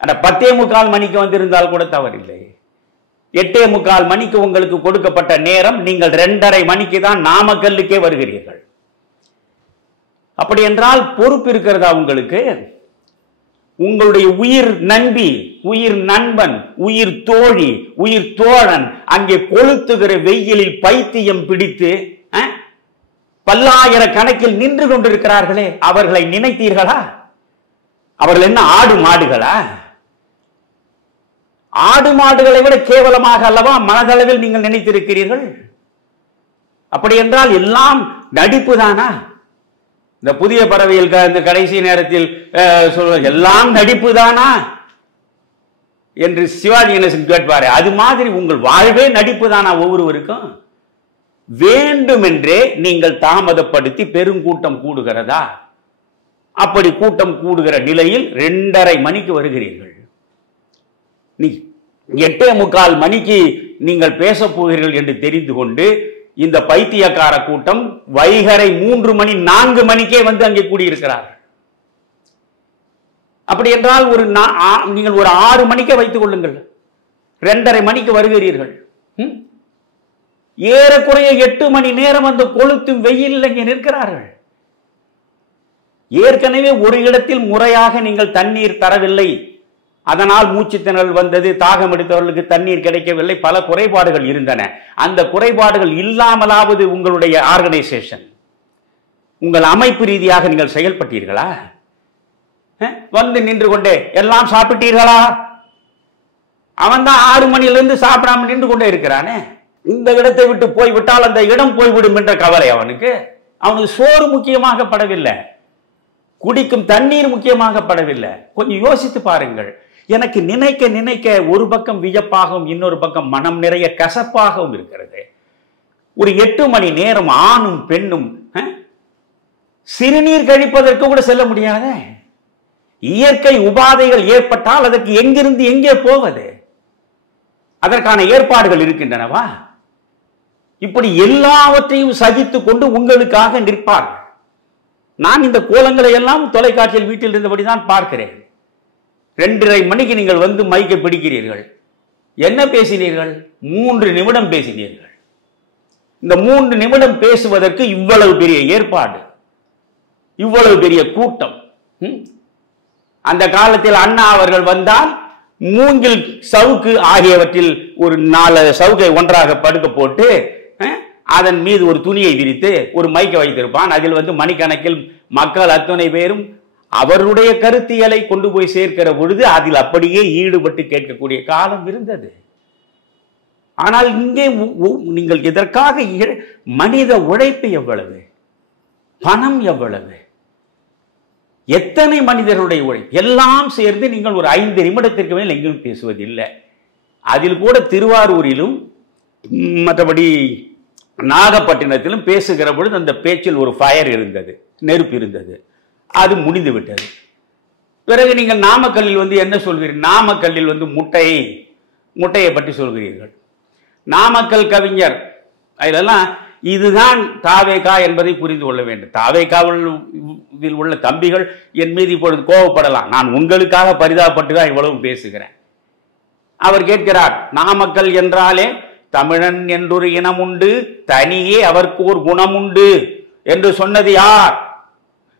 ஆனால் 10:45 மணிக்கு வந்திருந்தால் கூட தவறில்லை. 8:45 மணிக்கு உங்களுக்கு கொடுக்கப்பட்ட நேரம், நீங்கள் 2:30 மணிக்கு தான் நாமக்கல்லுக்கே வருகிறீர்கள். அப்படி என்றால் பொறுப்பு இருக்கிறதா உங்களுக்கு? உங்களுடைய உயிர் நண்பி, உயிர் நண்பன், உயிர் தோழி, உயிர் தோழன் அங்கே கொளுத்துகிற வெயிலில் பைத்தியம் பிடித்து பல்லாயிரக்கணக்கில் நின்று கொண்டிருக்கிறார்களே, அவர்களை நினைத்தீர்களா? அவர்கள் என்ன ஆடு மாடுகளா? ஆடு மாடுகளை விட கேவலமாக அல்லவா மனதளவில் நீங்கள் நினைத்திருக்கிறீர்கள்? அப்படி என்றால் எல்லாம் நடிப்பு தானா? இந்த புதிய பறவையில் இந்த கடைசி நேரத்தில் எல்லாம் நடிப்பு தானா என்று சிவாஜி கணேசன் கேட்பாரு. அது மாதிரி உங்கள் வாழ்வே நடிப்பு தானா? ஒவ்வொருவருக்கும் வேண்டுமென்றே நீங்கள் தாமதப்படுத்தி பெருங்கூட்டம் கூடுகிறதா? அப்படி கூட்டம் கூடுகிற நிலையில் 2:30 மணிக்கு வருகிறீர்கள். 8:45 மணிக்கு நீங்கள் பேசப் போகிறீர்கள் என்று தெரிந்து கொண்டு இந்த பைத்தியக்கார கூட்டம் வைகரை 3 மணி 4 மணிக்கே வந்து அங்கே கூடியிருக்கிறார்கள். அப்படி என்றால் நீங்கள் ஒரு 6 மணிக்கே வைத்துக் கொள்ளுங்கள், 2:30 மணிக்கு வருகிறீர்கள். ஏறக்குறைய 8 மணி நேரம் அந்த கொளுத்தும் வெயில் அங்கே நிற்கிறார்கள். ஏற்கனவே ஒரு இடத்தில் முறையாக நீங்கள் தண்ணீர் தரவில்லை, அதனால் மூச்சுத்திணறல் வந்தது, தாகம் எடுத்தவர்களுக்கு தண்ணீர் கிடைக்கவில்லை, பல குறைபாடுகள் இருந்தன. அந்த குறைபாடுகள் இல்லாமலாவது உங்களுடைய ஆர்கனைசேஷன், உங்கள் அமைப்பு ரீதியாக நீங்கள் செயல்பட்டீர்களா? வந்து நின்று கொண்டே எல்லாம் சாப்பிட்டீர்களா? அவன் தான் 6 மணியிலிருந்து சாப்பிடாம நின்று கொண்டே இருக்கிறானே. இந்த இடத்தை விட்டு போய்விட்டால் அந்த இடம் போய்விடும் என்ற கவலை அவனுக்கு. அவனுக்கு சோறு முக்கியமாக படவில்லை, குடிக்கும் தண்ணீர் முக்கியமாக படவில்லை. கொஞ்சம் யோசித்து பாருங்கள். எனக்கு நினைக்க நினைக்க ஒரு பக்கம் வியப்பாகவும் இன்னொரு பக்கம் மனம் நிறைய கசப்பாகவும் இருக்கிறது. ஒரு 8 மணி நேரம் ஆணும் பெண்ணும் சிறுநீர் கழிப்பதற்கு கூட செல்ல முடியாத இயற்கை உபாதைகள் ஏற்பட்டால் அதற்கு எங்கிருந்து எங்கே போவது? அதற்கான ஏற்பாடுகள் இருக்கின்றனவா? இப்படி எல்லாவற்றையும் சகித்து கொண்டு உங்களுக்காக நிற்பார்கள். நான் இந்த கோலங்களை எல்லாம் தொலைக்காட்சியில் வீட்டில் இருந்தபடிதான் பார்க்கிறேன். 2:30 மணிக்கு நீங்கள் வந்து மைக்கை பிடிக்கிறீர்கள். என்ன பேசினீர்கள்? 3 நிமிடம் பேசினீர்கள். இந்த 3 நிமிடம் பேசுவதற்கு இவ்வளவு பெரிய ஏற்பாடு, இவ்வளவு பெரிய கூட்டம். அந்த காலத்தில் அண்ணா அவர்கள் வந்தால் மூங்கில் சவுக்கு ஆகியவற்றில் ஒரு 4 சவுக்கை ஒன்றாக படுக்க போட்டு அதன் மீது ஒரு துணியை விரித்து ஒரு மைக்கை வைத்திருப்பான். அதில் வந்து மணிக்கணக்கில் மக்கள் அத்தனை பேரும் அவருடைய கருத்தியலை கொண்டு போய் சேர்க்கிற பொழுது அதில் அப்படியே ஈடுபட்டு கேட்கக்கூடிய காலம் இருந்தது. ஆனால் இங்கே நீங்கள் இதற்காக மனித உழைப்பு எவ்வளவு, பணம் எவ்வளவு, எத்தனை மனிதர்களுடைய உழைப்பு எல்லாம் சேர்ந்து நீங்கள் ஒரு 5 நிமிடத்திற்கு மேல் எங்கும் பேசுவதில்லை. அதில் கூட திருவாரூரிலும் மற்றபடி நாகப்பட்டினத்திலும் பேசுகிற பொழுது அந்த பேச்சில் ஒரு ஃபயர் இருந்தது, நெருப்பு இருந்தது. அது முடிந்து விட்டது. பிறகு நீங்கள் நாமக்கல்லில் வந்து என்ன சொல்கிறீர்கள்? நாமக்கல்லில் வந்து முட்டையை பற்றி சொல்கிறீர்கள். நாமக்கல் கவிஞர் அதெல்லாம் இதுதான் தாவேகா என்பதை புரிந்து கொள்ள வேண்டும். தாவேகாவில் உள்ள தம்பிகள் என் மீது இப்பொழுது கோபப்படலாம். நான் உங்களுக்காக பரிதாபப்பட்டு தான் இவ்வளவு பேசுகிறேன். அவர் கேட்கிறார், நாமக்கல் என்றாலே தமிழன் என்றொரு இனம் உண்டு, தனியே அவருக்கு ஒரு குணம் உண்டு என்று சொன்னது யார்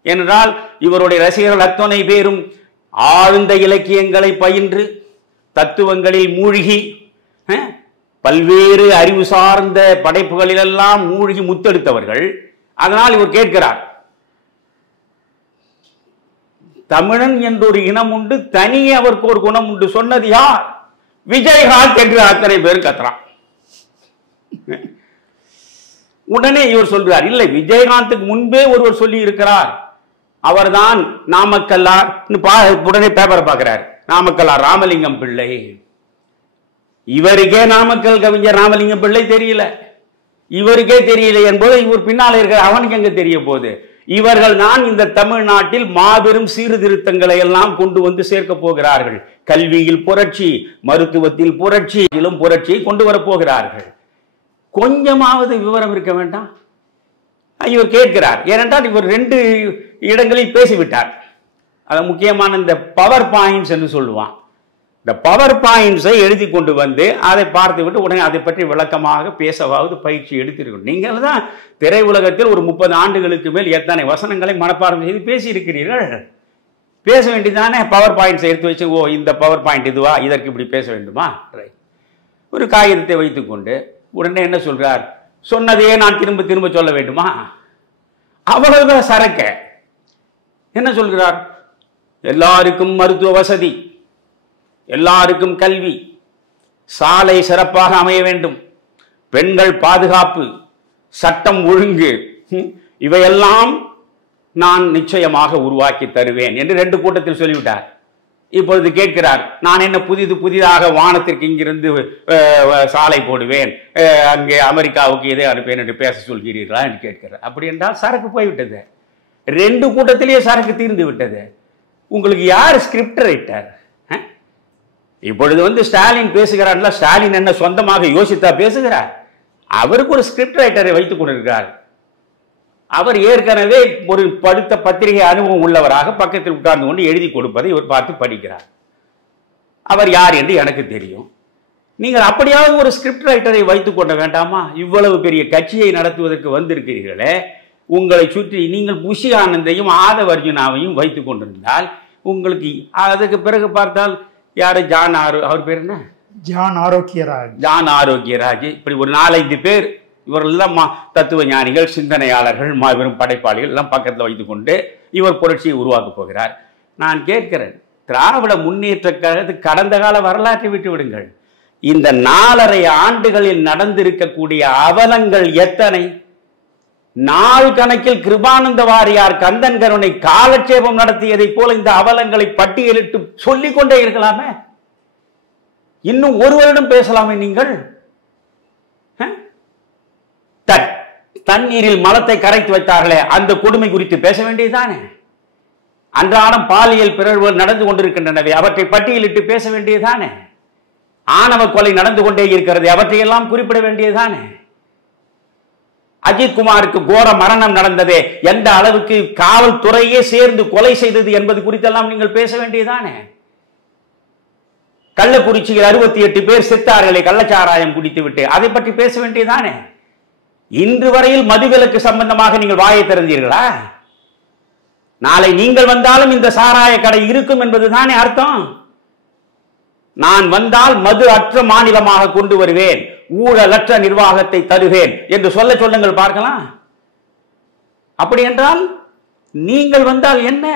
என்றால் இவருடைய ரசிகர்கள் அத்தனை பேரும் ஆழ்ந்த இலக்கியங்களை பயின்று தத்துவங்களில் மூழ்கி பல்வேறு அறிவு சார்ந்த படைப்புகளிலெல்லாம் மூழ்கி முத்தெடுத்தவர்கள். அதனால் இவர் கேட்கிறார், தமிழன் என்றொரு இனம் உண்டு, தனியே அவருக்கு ஒரு குணம் உண்டு சொன்னது யார்? விஜயகாந்த் என்று அத்தனை பேர் கத்துறான். உடனே இவர் சொல்றார், இல்லை, விஜயகாந்துக்கு முன்பே ஒருவர் சொல்லி இருக்கிறார், அவர்தான் நாமக்கல்லார். உடனே பேப்பரை பார்க்கிறார், நாமக்கல்லார் ராமலிங்கம் பிள்ளை. இவருக்கே நாமக்கல் கவிஞர் ராமலிங்கம் பிள்ளை தெரியல, இவருக்கே தெரியல என்பது இவர் பின்னால இருக்கிற அவனுக்கு எங்க தெரிய போகுது? இவர்கள் தான் இந்த தமிழ்நாட்டில் மாபெரும் சீர்திருத்தங்களை எல்லாம் கொண்டு வந்து சேர்க்க போகிறார்கள். கல்வியில் புரட்சி, மருத்துவத்தில் புரட்சியிலும் புரட்சியை கொண்டு வரப் போகிறார்கள். கொஞ்சமாவது விவரம் இருக்க வேண்டாம்? இவர் கேட்கிறார். ஏனென்றால் இவர் 2 இடங்களில் பேசிவிட்டார். அது முக்கியமான இந்த பவர் பாயிண்ட்ஸ் என்று சொல்லுவான். இந்த பவர் பாயிண்ட்ஸை எழுதி கொண்டு வந்து அதை பார்த்து விட்டு உடனே அதை பற்றி விளக்கமாக பேசவாவது பயிற்சி எடுத்திருக்கணும். நீங்கள் தான் திரை உலகத்தில் ஒரு 30 ஆண்டுகளுக்கு மேல் எத்தனை வசனங்களை மனப்பாடம் செய்து பேசியிருக்கிறீர்கள். பேச வேண்டியதானே? பவர் பாயிண்ட்ஸ் எடுத்து வச்சு, ஓ இந்த பவர் பாயிண்ட் இதுவா, இதற்கு இப்படி பேச வேண்டுமா? ஒரு காகிதத்தை வைத்துக்கொண்டு உடனே என்ன சொல்றார்? சொன்னதையே நான் திரும்ப திரும்ப சொல்ல வேண்டுமா? அவ்வளவுதான் சரக்க. என்ன சொல்கிறார்? எல்லாருக்கும் மருத்துவ வசதி, எல்லாருக்கும் கல்வி, சாலை சிறப்பாக அமைய வேண்டும், பெண்கள் பாதுகாப்பு, சட்டம் ஒழுங்கு, இவையெல்லாம் நான் நிச்சயமாக உருவாக்கி தருவேன் என்று 2 கூட்டத்தில் சொல்லிவிட்டார். இப்பொழுது கேட்கிறார், நான் என்ன புதிதாக வானத்திற்கு இங்கிருந்து சாலை போடுவேன், அங்கே அமெரிக்காவுக்கு இதை அனுப்பேன் என்று பேச சொல்கிறீர்களா என்று கேட்கிறார். அப்படி என்றால் சரக்கு போய்விட்டது. 2 கூட்டத்திலேயே சரக்கு தீர்ந்து விட்டது. உங்களுக்கு யார் ஸ்கிரிப்ட் ரைட்டர்? இப்பொழுது ஸ்டாலின் பேசுகிறார்ல, ஸ்டாலின் என்ன சொந்தமாக யோசித்தா பேசுகிறார்? அவருக்கு ஒரு ஸ்கிரிப்ட் ரைட்டரை வைத்துக் கொண்டிருக்கிறார். அவர் ஏற்கனவே ஒரு படுத்த பத்திரிகை அனுபவம் உள்ளவராக பக்கத்தில் உட்கார்ந்து கொண்டு எழுதி கொடுப்பதை இவர் பார்த்து படிக்கிறார். அவர் யார் என்று எனக்கு தெரியும். நீங்கள் அப்படியாவது ஒரு ஸ்கிரிப்ட் ரைட்டரை வைத்துக் கொள்ள வேண்டாமா? இவ்வளவு பெரிய கட்சியை நடத்துவதற்கு வந்திருக்கிறீர்களே, உங்களை சுற்றி நீங்கள் புஷி ஆனந்தையும் ஆதவ அர்ஜுனாவையும் வைத்துக் கொண்டிருந்தால் உங்களுக்கு அதுக்கு பிறகு பார்த்தால் யாரு அவர் பேர் என்ன? ஜான் ஆரோக்கியராஜ், இப்படி ஒரு 4-5 பேர், இவர்கள் எல்லாம் தத்துவ ஞானிகள், சிந்தனையாளர்கள், மாபெரும் படைப்பாளிகள் எல்லாம் பக்கத்தில் வைத்துக் கொண்டு இவர் புரட்சியை உருவாக்கப் போகிறார். நான் கேட்கிறேன், திராவிட முன்னேற்ற கழகத்துக்கு கடந்த கால வரலாற்றை விட்டு விடுங்கள். இந்த 4.5 ஆண்டுகளில் நடந்திருக்கக்கூடிய அவலங்கள் எத்தனை? நாள் கணக்கில் கிருபானந்த வாரியார் கந்தன் கருணை காலட்சேபம் நடத்தியதை போல இந்த அவலங்களை பட்டியலிட்டு சொல்லிக் கொண்டே இருக்கலாமே. இன்னும் 1 வருடம் பேசலாமே. நீங்கள் தண்ணீரில் மலத்தை கரைத்து வைத்தார்களே, அந்த கொடுமை குறித்து பேச வேண்டியதுதானே? அன்றாடம் பாலியல் பிறழ்வுகள் நடந்து கொண்டிருக்கின்றனவே, அவற்றை பட்டியலிட்டு பேச வேண்டியதுதானே? ஆணவ கொலை நடந்து கொண்டே இருக்கிறது, அவற்றையெல்லாம் குறிப்பிட வேண்டியதுதானே? அஜித்குமாருக்கு கோர மரணம் நடந்ததே, எந்த அளவுக்கு காவல்துறையே சேர்ந்து கொலை செய்தது என்பது குறித்தெல்லாம் நீங்கள் பேச வேண்டியதுதானே? கள்ளக்குறிச்சியில் 68 பேர் செத்தார்களே கள்ளச்சாராயம் குடித்து விட்டு, அதை பற்றி பேச வேண்டியதுதானே? இன்று வரையில் மதுவிலக்கு சம்பந்தமாக நீங்கள் வாயை திறந்தீர்களா? நாளை நீங்கள் வந்தாலும் இந்த சாராய கடை இருக்கும் என்பதுதானே அர்த்தம். நான் வந்தால் மது அற்ற மாநிலமாக கொண்டு வருவேன், ஊழலற்ற நிர்வாகத்தை தருவேன் என்று சொல்லுங்கள் பார்க்கலாம். அப்படி என்றால் நீங்கள் வந்தால் என்ன?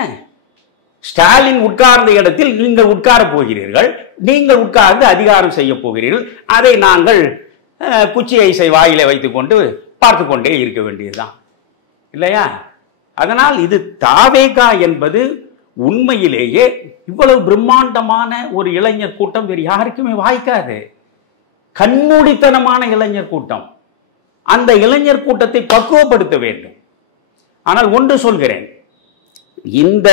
ஸ்டாலின் உட்கார்ந்த இடத்தில் நீங்கள் உட்கார போகிறீர்கள், நீங்கள் உட்கார்ந்து அதிகாரம் செய்ய போகிறீர்கள். அதை நாங்கள் குச்சி ஐசை வாயிலை வைத்துக் கொண்டு பார்த்து கொண்டே இருக்க வேண்டியதுதான், இல்லையா? அதனால் இது தாவேகா என்பது உண்மையிலேயே இவ்வளவு பிரம்மாண்டமான ஒரு இளைஞர் கூட்டம் வேறு யாருக்குமே வாய்க்காது. கண்மூடித்தனமான இளைஞர் கூட்டம். அந்த இளைஞர் கூட்டத்தை பக்குவப்படுத்த வேண்டும். ஆனால் ஒன்று சொல்கிறேன், இந்த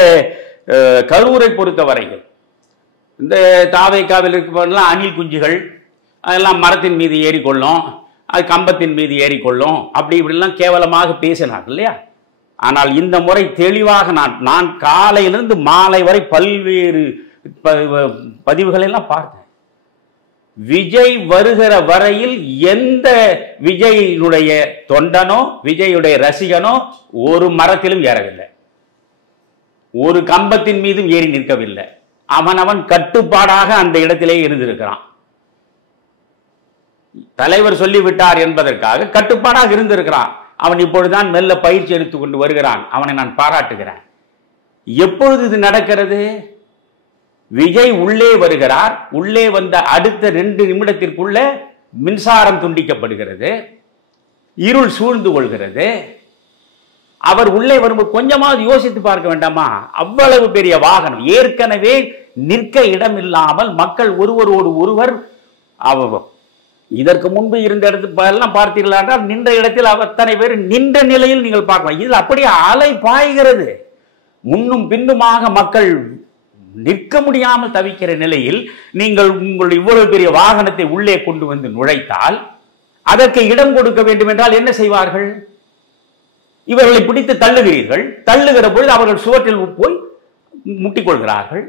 கரூரை பொறுத்தவரையில் இந்த தாவேகாவில் இருக்கலாம் அணில் குஞ்சுகள் அதெல்லாம் மரத்தின் மீது ஏறிக்கொள்ளும், அது கம்பத்தின் மீது ஏறிக்கொள்ளும், அப்படி இப்படிலாம் கேவலமாக பேசினார்கள் இல்லையா? ஆனால் இந்த முறை தெளிவாக நான் காலையிலிருந்து மாலை வரை பல்வேறு பதிவுகளை எல்லாம் பார்த்தேன். விஜய் வருகிற வரையில் எந்த விஜயினுடைய தொண்டனோ விஜயுடைய ரசிகனோ ஒரு மரத்திலும் ஏறவில்லை, ஒரு கம்பத்தின் மீதும் ஏறி நிற்கவில்லை. அவன் கட்டுப்பாடாக அந்த இடத்திலே இருந்திருக்கிறான். தலைவர் சொல்லிவிட்டார் என்பதற்காக கட்டுப்பாடாக இருந்திருக்கிறான். அவன் இப்பொழுதுதான் மெல்ல பயிற்சி எடுத்துக் கொண்டு வருகிறான். அவனை நான் பாராட்டுகிறேன். எப்பொழுது இது நடக்கிறது? விஜய் உள்ளே வருகிறார். உள்ளே வந்த அடுத்த 2 நிமிடத்திற்குள்ள மின்சாரம் துண்டிக்கப்படுகிறது, இருள் சூழ்ந்து கொள்கிறது. அவர் உள்ளே வரும்போது கொஞ்சமாவது யோசித்து பார்க்க வேண்டாமா? அவ்வளவு பெரிய வாகனம், ஏற்கனவே நிற்க இடம் இல்லாமல் மக்கள் ஒருவரோடு ஒருவர் இதற்கு முன்பு இருந்த இடத்துல பார்த்தீர்களா என்றால் நின்ற இடத்தில் அத்தனை பேர் நின்ற நிலையில் நீங்கள் பார்க்கலாம். இதில் அப்படியே அலை பாய்கிறது. முன்னும் பின்னுமாக மக்கள் நிற்க முடியாமல் தவிக்கிற நிலையில் நீங்கள் உங்களுடைய இவ்வளவு பெரிய வாகனத்தை உள்ளே கொண்டு வந்து நுழைத்தால் அதற்கு இடம் கொடுக்க வேண்டும் என்றால் என்ன செய்வார்கள்? இவர்களை பிடித்து தள்ளுகிறீர்கள். தள்ளுகிற பொழுது அவர்கள் சுவற்றில் போய் முட்டிக்கொள்கிறார்கள்.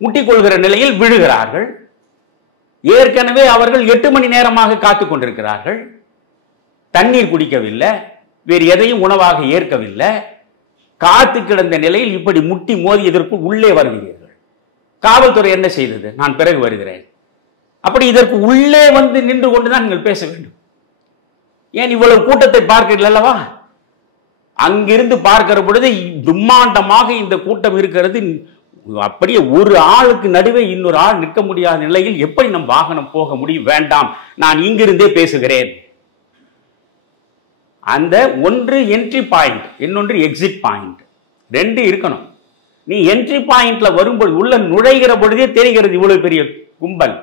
முட்டிக்கொள்கிற நிலையில் விழுகிறார்கள். ஏற்கனவே அவர்கள் 8 மணி நேரமாக காத்துக் கொண்டிருக்கிறார்கள். தண்ணீர் குடிக்கவில்லை, வேறு எதையும் உணவாக ஏற்கவில்லை. காத்து கிடந்த நிலையில் இப்படி முட்டி மோதியதற்குள் உள்ளே வருகிறீர்கள். காவல்துறை என்ன செய்தது? நான் பிறகு வருகிறேன். அப்படி இதற்கு உள்ளே வந்து நின்று கொண்டுதான் நீங்கள் பேச வேண்டும். ஏன் இவ்வளவு கூட்டத்தை பார்க்கிறீர்கள் அல்லவா? அங்கிருந்து பார்க்கிற பொழுது பிரம்மாண்டமாக இந்த கூட்டம் இருக்கிறது. அப்படியே ஒரு ஆளுக்கு நடுவே இன்னொரு ஆள் நிற்க முடியாத நிலையில் எப்படி நம் வாகனம் போக முடியும்? வேண்டாம், நான் இங்கிருந்தே பேசுகிறேன். அந்த ஒன்று என்ட்ரி பாயிண்ட், இன்னொன்று எக்ஸிட் பாயிண்ட், ரெண்டு இருக்கணும். நீ என்ட்ரி பாயிண்ட்ல வரும்போது உள்ள நுழைகிற பொழுதே தெரிகிறது இவ்வளவு பெரிய கும்பல்.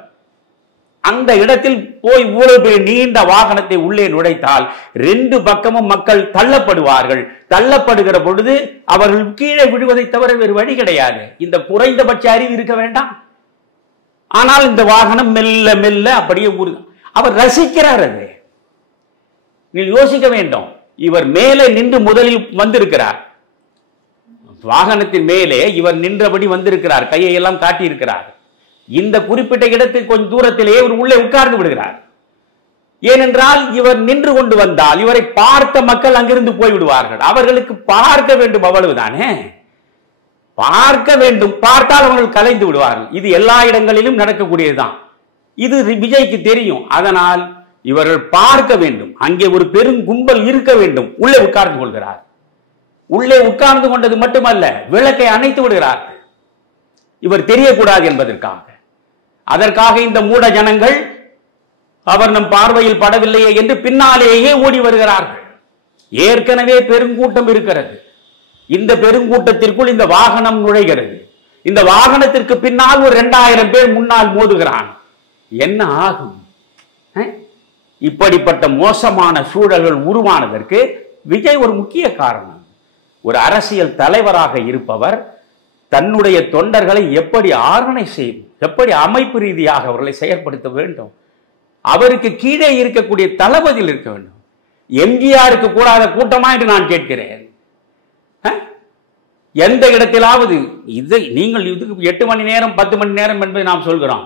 அந்த இடத்தில் போய் இவ்வளவு பெரிய நீண்ட வாகனத்தை உள்ளே நுழைத்தால் ரெண்டு பக்கமும் மக்கள் தள்ளப்படுவார்கள். தள்ளப்படுகிற பொழுது அவர்கள் கீழே விழுவதை தவிர வேறு வழி கிடையாது. இந்த குறைந்தபட்ச அறிவு இருக்க வேண்டாம். ஆனால் இந்த வாகனம் மெல்ல மெல்ல அப்படியே அவர் ரசிக்கிறார். அது நீங்கள் யோசிக்க வேண்டும். இவர் மேலே நின்று முதலில் வந்திருக்கிறார், வாகனத்தின் மேலே இவர் நின்றபடி வந்திருக்கிறார், கையை எல்லாம் காட்டியிருக்கிறார். இந்த குறிப்பிட்ட இடத்துக்கு கொஞ்சம் தூரத்திலேயே இவர் உள்ளே உட்கார்ந்து விடுகிறார். ஏனென்றால் இவர் நின்று கொண்டு வந்தால் இவரை பார்த்த மக்கள் அங்கிருந்து போய்விடுவார்கள். அவர்களுக்கு பார்க்க வேண்டும், அவ்வளவுதானே, பார்க்க வேண்டும். பார்த்தால் அவர்கள் கலைந்து விடுவார்கள். இது எல்லா இடங்களிலும் நடக்கக்கூடியதுதான். இது விஜய்க்கு தெரியும். அதனால் இவர்கள் பார்க்க வேண்டும், அங்கே ஒரு பெரும் கும்பல் இருக்க வேண்டும். உள்ளே உட்கார்ந்து கொள்கிறார். உள்ளே உட்கார்ந்து கொண்டது மட்டுமல்ல, விளக்கை அணைத்து விடுகிறார்கள், இவர் தெரியக்கூடாது என்பதற்காக. அதற்காக இந்த மூட ஜனங்கள் அவர் நம் பார்வையில் படவில்லையே என்று பின்னாலேயே ஓடி வருகிறார்கள். ஏற்கனவே பெருங்கூட்டம் இருக்கிறது. இந்த பெருங்கூட்டத்திற்குள் இந்த வாகனம் நுழைகிறது. இந்த வாகனத்திற்கு பின்னால் ஒரு 2000 பேர் முன்னால் மோதுகிறான். என்ன ஆகும்? இப்படிப்பட்ட மோசமான சூழல்கள் உருவானதற்கு விஜய் ஒரு முக்கிய காரணம். ஒரு அரசியல் தலைவராக இருப்பவர் தன்னுடைய தொண்டர்களை எப்படி ஆர்கனை செய்யும், எப்படி அமைப்பு ரீதியாக அவர்களை செயற்படுத்த வேண்டும், அவருக்கு கீழே இருக்கக்கூடிய தளபதியில் இருக்க வேண்டும். எம்ஜிஆருக்கு கூடாத கூட்டமா என்று நான் கேட்கிறேன். எந்த இடத்திலாவது இதை நீங்கள் இதுக்கு 8 மணி நேரம் 10 மணி நேரம் என்பதை நாம் சொல்கிறோம்.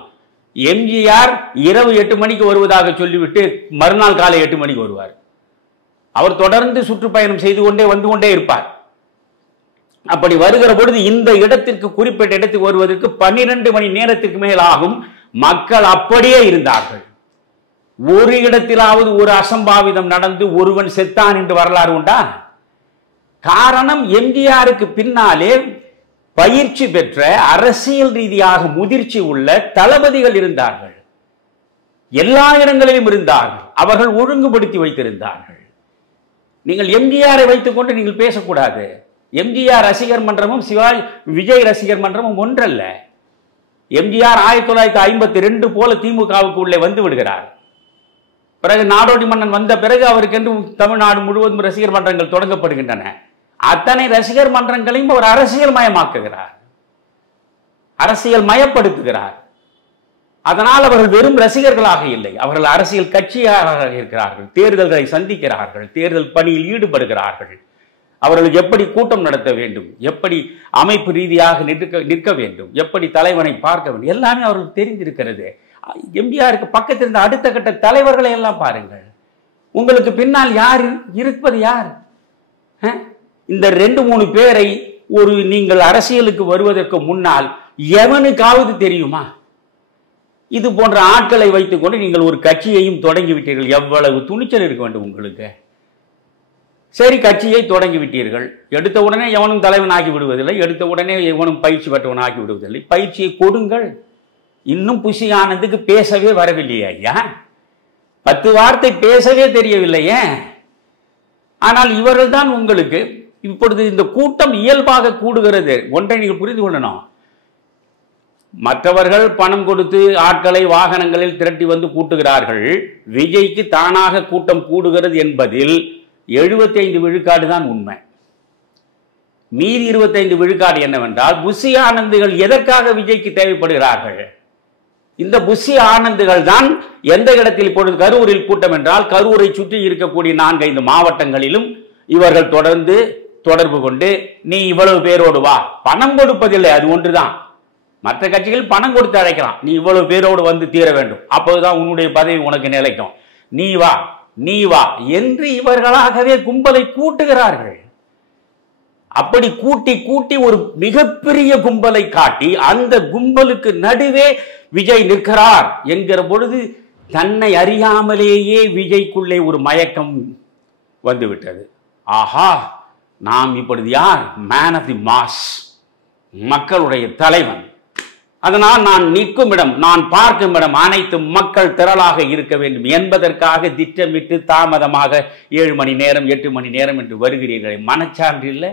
எம்ஜிஆர் இரவு 8 மணிக்கு வருவதாக சொல்லிவிட்டு மறுநாள் காலை 8 மணிக்கு வருவார். அவர் தொடர்ந்து சுற்றுப்பயணம் செய்து கொண்டே வந்து கொண்டே இருப்பார். அப்படி வருகிற பொழுது இந்த இடத்திற்கு குறிப்பிட்ட இடத்துக்கு வருவதற்கு 12 மணி நேரத்திற்கு மேல் ஆகும். மக்கள் அப்படியே இருந்தார்கள். ஒரு இடத்திலாவது ஒரு அசம்பாவிதம் நடந்து ஒருவன் செத்தான் என்று வரலாறு உண்டா? காரணம், எம்ஜிஆருக்கு பின்னாலே பயிற்சி பெற்ற அரசியல் ரீதியாக முதிர்ச்சி உள்ள தளபதிகள் இருந்தார்கள். எல்லா இடங்களிலும் இருந்தார்கள். அவர்கள் ஒழுங்குபடுத்தி வைத்திருந்தார்கள். நீங்கள் எம்ஜிஆரை வைத்துக் கொண்டு நீங்கள் பேசக்கூடாது. எம்ஜிஆர் ரசிகர் மன்றமும் விஜய் ரசிகர் மன்றமும் ஒன்றல்ல. எம்ஜிஆர் 1952 போல திமுகவுக்கு உள்ளே வந்து விடுகிறார். பிறகு நாடோடி மன்னன் வந்த பிறகு அவருக்கு என்று தமிழ்நாடு முழுவதும் ரசிகர் மன்றங்கள் தொடங்கப்படுகின்றன. அத்தனை ரசிகர் மன்றங்களையும் அவர் அரசியல் மயமாக்குகிறார், அரசியல் மயப்படுத்துகிறார். அதனால் அவர்கள் வெறும் ரசிகர்களாக இல்லை, அவர்கள் அரசியல் கட்சியாக இருக்கிறார்கள். தேர்தல்களை சந்திக்கிறார்கள், தேர்தல் பணியில் ஈடுபடுகிறார்கள். அவர்களுக்கு எப்படி கூட்டம் நடத்த வேண்டும், எப்படி அமைப்பு ரீதியாக நிற்க வேண்டும், எப்படி தலைவனை பார்க்க வேண்டும், எல்லாமே அவர்களுக்கு தெரிந்திருக்கிறது. எம்ஜிஆருக்கு பக்கத்தில் இருந்த அடுத்த கட்ட தலைவர்களை எல்லாம் பாருங்கள். உங்களுக்கு பின்னால் யார் இருப்பது? யார்? இந்த 2-3 பேரை ஒரு நீங்கள் அரசியலுக்கு வருவதற்கு முன்னால் எவனுக்காவது தெரியுமா? இது போன்ற ஆட்களை வைத்துக் கொண்டு நீங்கள் ஒரு கட்சியையும் தொடங்கிவிட்டீர்கள். எவ்வளவு துணிச்சல் இருக்க வேண்டும் உங்களுக்கு? சரி, கட்சியை தொடங்கிவிட்டீர்கள். எடுத்த உடனே எவனும் தலைவன் ஆக்கி விடுவதில்லை, எடுத்த உடனே எவனும் பயிற்சி பெற்றவன் ஆக்கி விடுவதில்லை. பயிற்சியை கொடுங்கள். இன்னும் புஷி ஆனந்துக்கு பேசவே வரவில்லையே ஐயா, 10 வார்த்தை பேசவே தெரியவில்லையே. ஆனால் இவர்கள் தான் உங்களுக்கு இப்பொழுது இந்த கூட்டம் இயல்பாக கூடுகிறது. ஒன்றை நீங்கள் புரிந்து கொள்ளணும். மற்றவர்கள் பணம் கொடுத்து ஆட்களை வாகனங்களில் திரட்டி வந்து கூட்டுகிறார்கள். விஜய்க்கு தானாக கூட்டம் கூடுகிறது என்பதில் 75 விழுக்காடு தான் உண்மை. மீதி 25 விழுக்காடு என்னவென்றால், புஷி ஆனந்துகள் எதற்காக விஜய்க்கு தேவைப்படுகிறார்கள்? இந்த புஷி ஆனந்துகள் தான் எந்த இடத்தில் இப்பொழுது கரூரில் கூட்டம் என்றால், கரூரை சுற்றி இருக்கக்கூடிய 4-5 மாவட்டங்களிலும் இவர்கள் தொடர்ந்து தொடர்பு கொண்டு, நீ இவ்வளவு பேரோடு வா. பணம் கொடுப்பதில்லை, அது ஒன்றுதான். மற்ற கட்சிகள் பணம் கொடுத்து அழைக்கலாம். நீ இவ்வளவு பேரோடு வந்து தீர வேண்டும், அப்போதுதான் உன்னுடைய பதவி உனக்கு நிலைக்கும், நீ வா நீ வா என்று இவர்களாகவே கும்பலை கூட்டுகிறார்கள். அப்படி கூட்டி கூட்டி ஒரு மிகப்பெரிய கும்பலை காட்டி அந்த கும்பலுக்கு நடுவே விஜய் நிற்கிறார் என்கிற பொழுது தன்னை அறியாமலேயே விஜய்க்குள்ளே ஒரு மயக்கம் வந்துவிட்டது. ஆஹா, நாம் இப்பொழுது யார்? மேன் ஆஃப் தி மாஸ், மக்களுடைய தலைவன். அதனால் நான் நிற்கும் இடம், நான் பார்க்கும் இடம் அனைத்து மக்கள் திரளாக இருக்க வேண்டும் என்பதற்காக திட்டமிட்டு தாமதமாக 7 மணி நேரம் 8 மணி நேரம் என்று வருகிறீர்களே, மனச்சான்று இல்லை?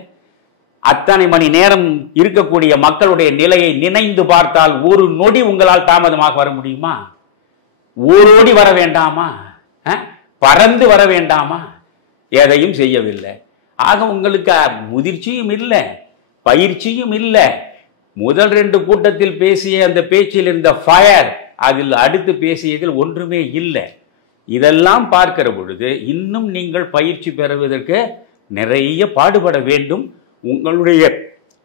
அத்தனை மணி நேரம் இருக்கக்கூடிய மக்களுடைய நிலையை நினைந்து பார்த்தால் ஒரு நொடி உங்களால் தாமதமாக வர முடியுமா? ஓடோடி வர வேண்டாமா? பறந்து வர வேண்டாமா? எதையும் செய்யவில்லை. ஆக உங்களுக்கு முதிர்ச்சியும் இல்லை, பயிற்சியும் இல்லை. முதல் 2 கூட்டத்தில் பேசிய அந்த பேச்சில் இருந்த ஃபயர், அதில் அடுத்து பேசியதில் ஒன்றுமே இல்லை. இதெல்லாம் பார்க்கிற பொழுது இன்னும் நீங்கள் பயிற்சி பெறுவதற்கு நிறைய பாடுபட வேண்டும். உங்களுடைய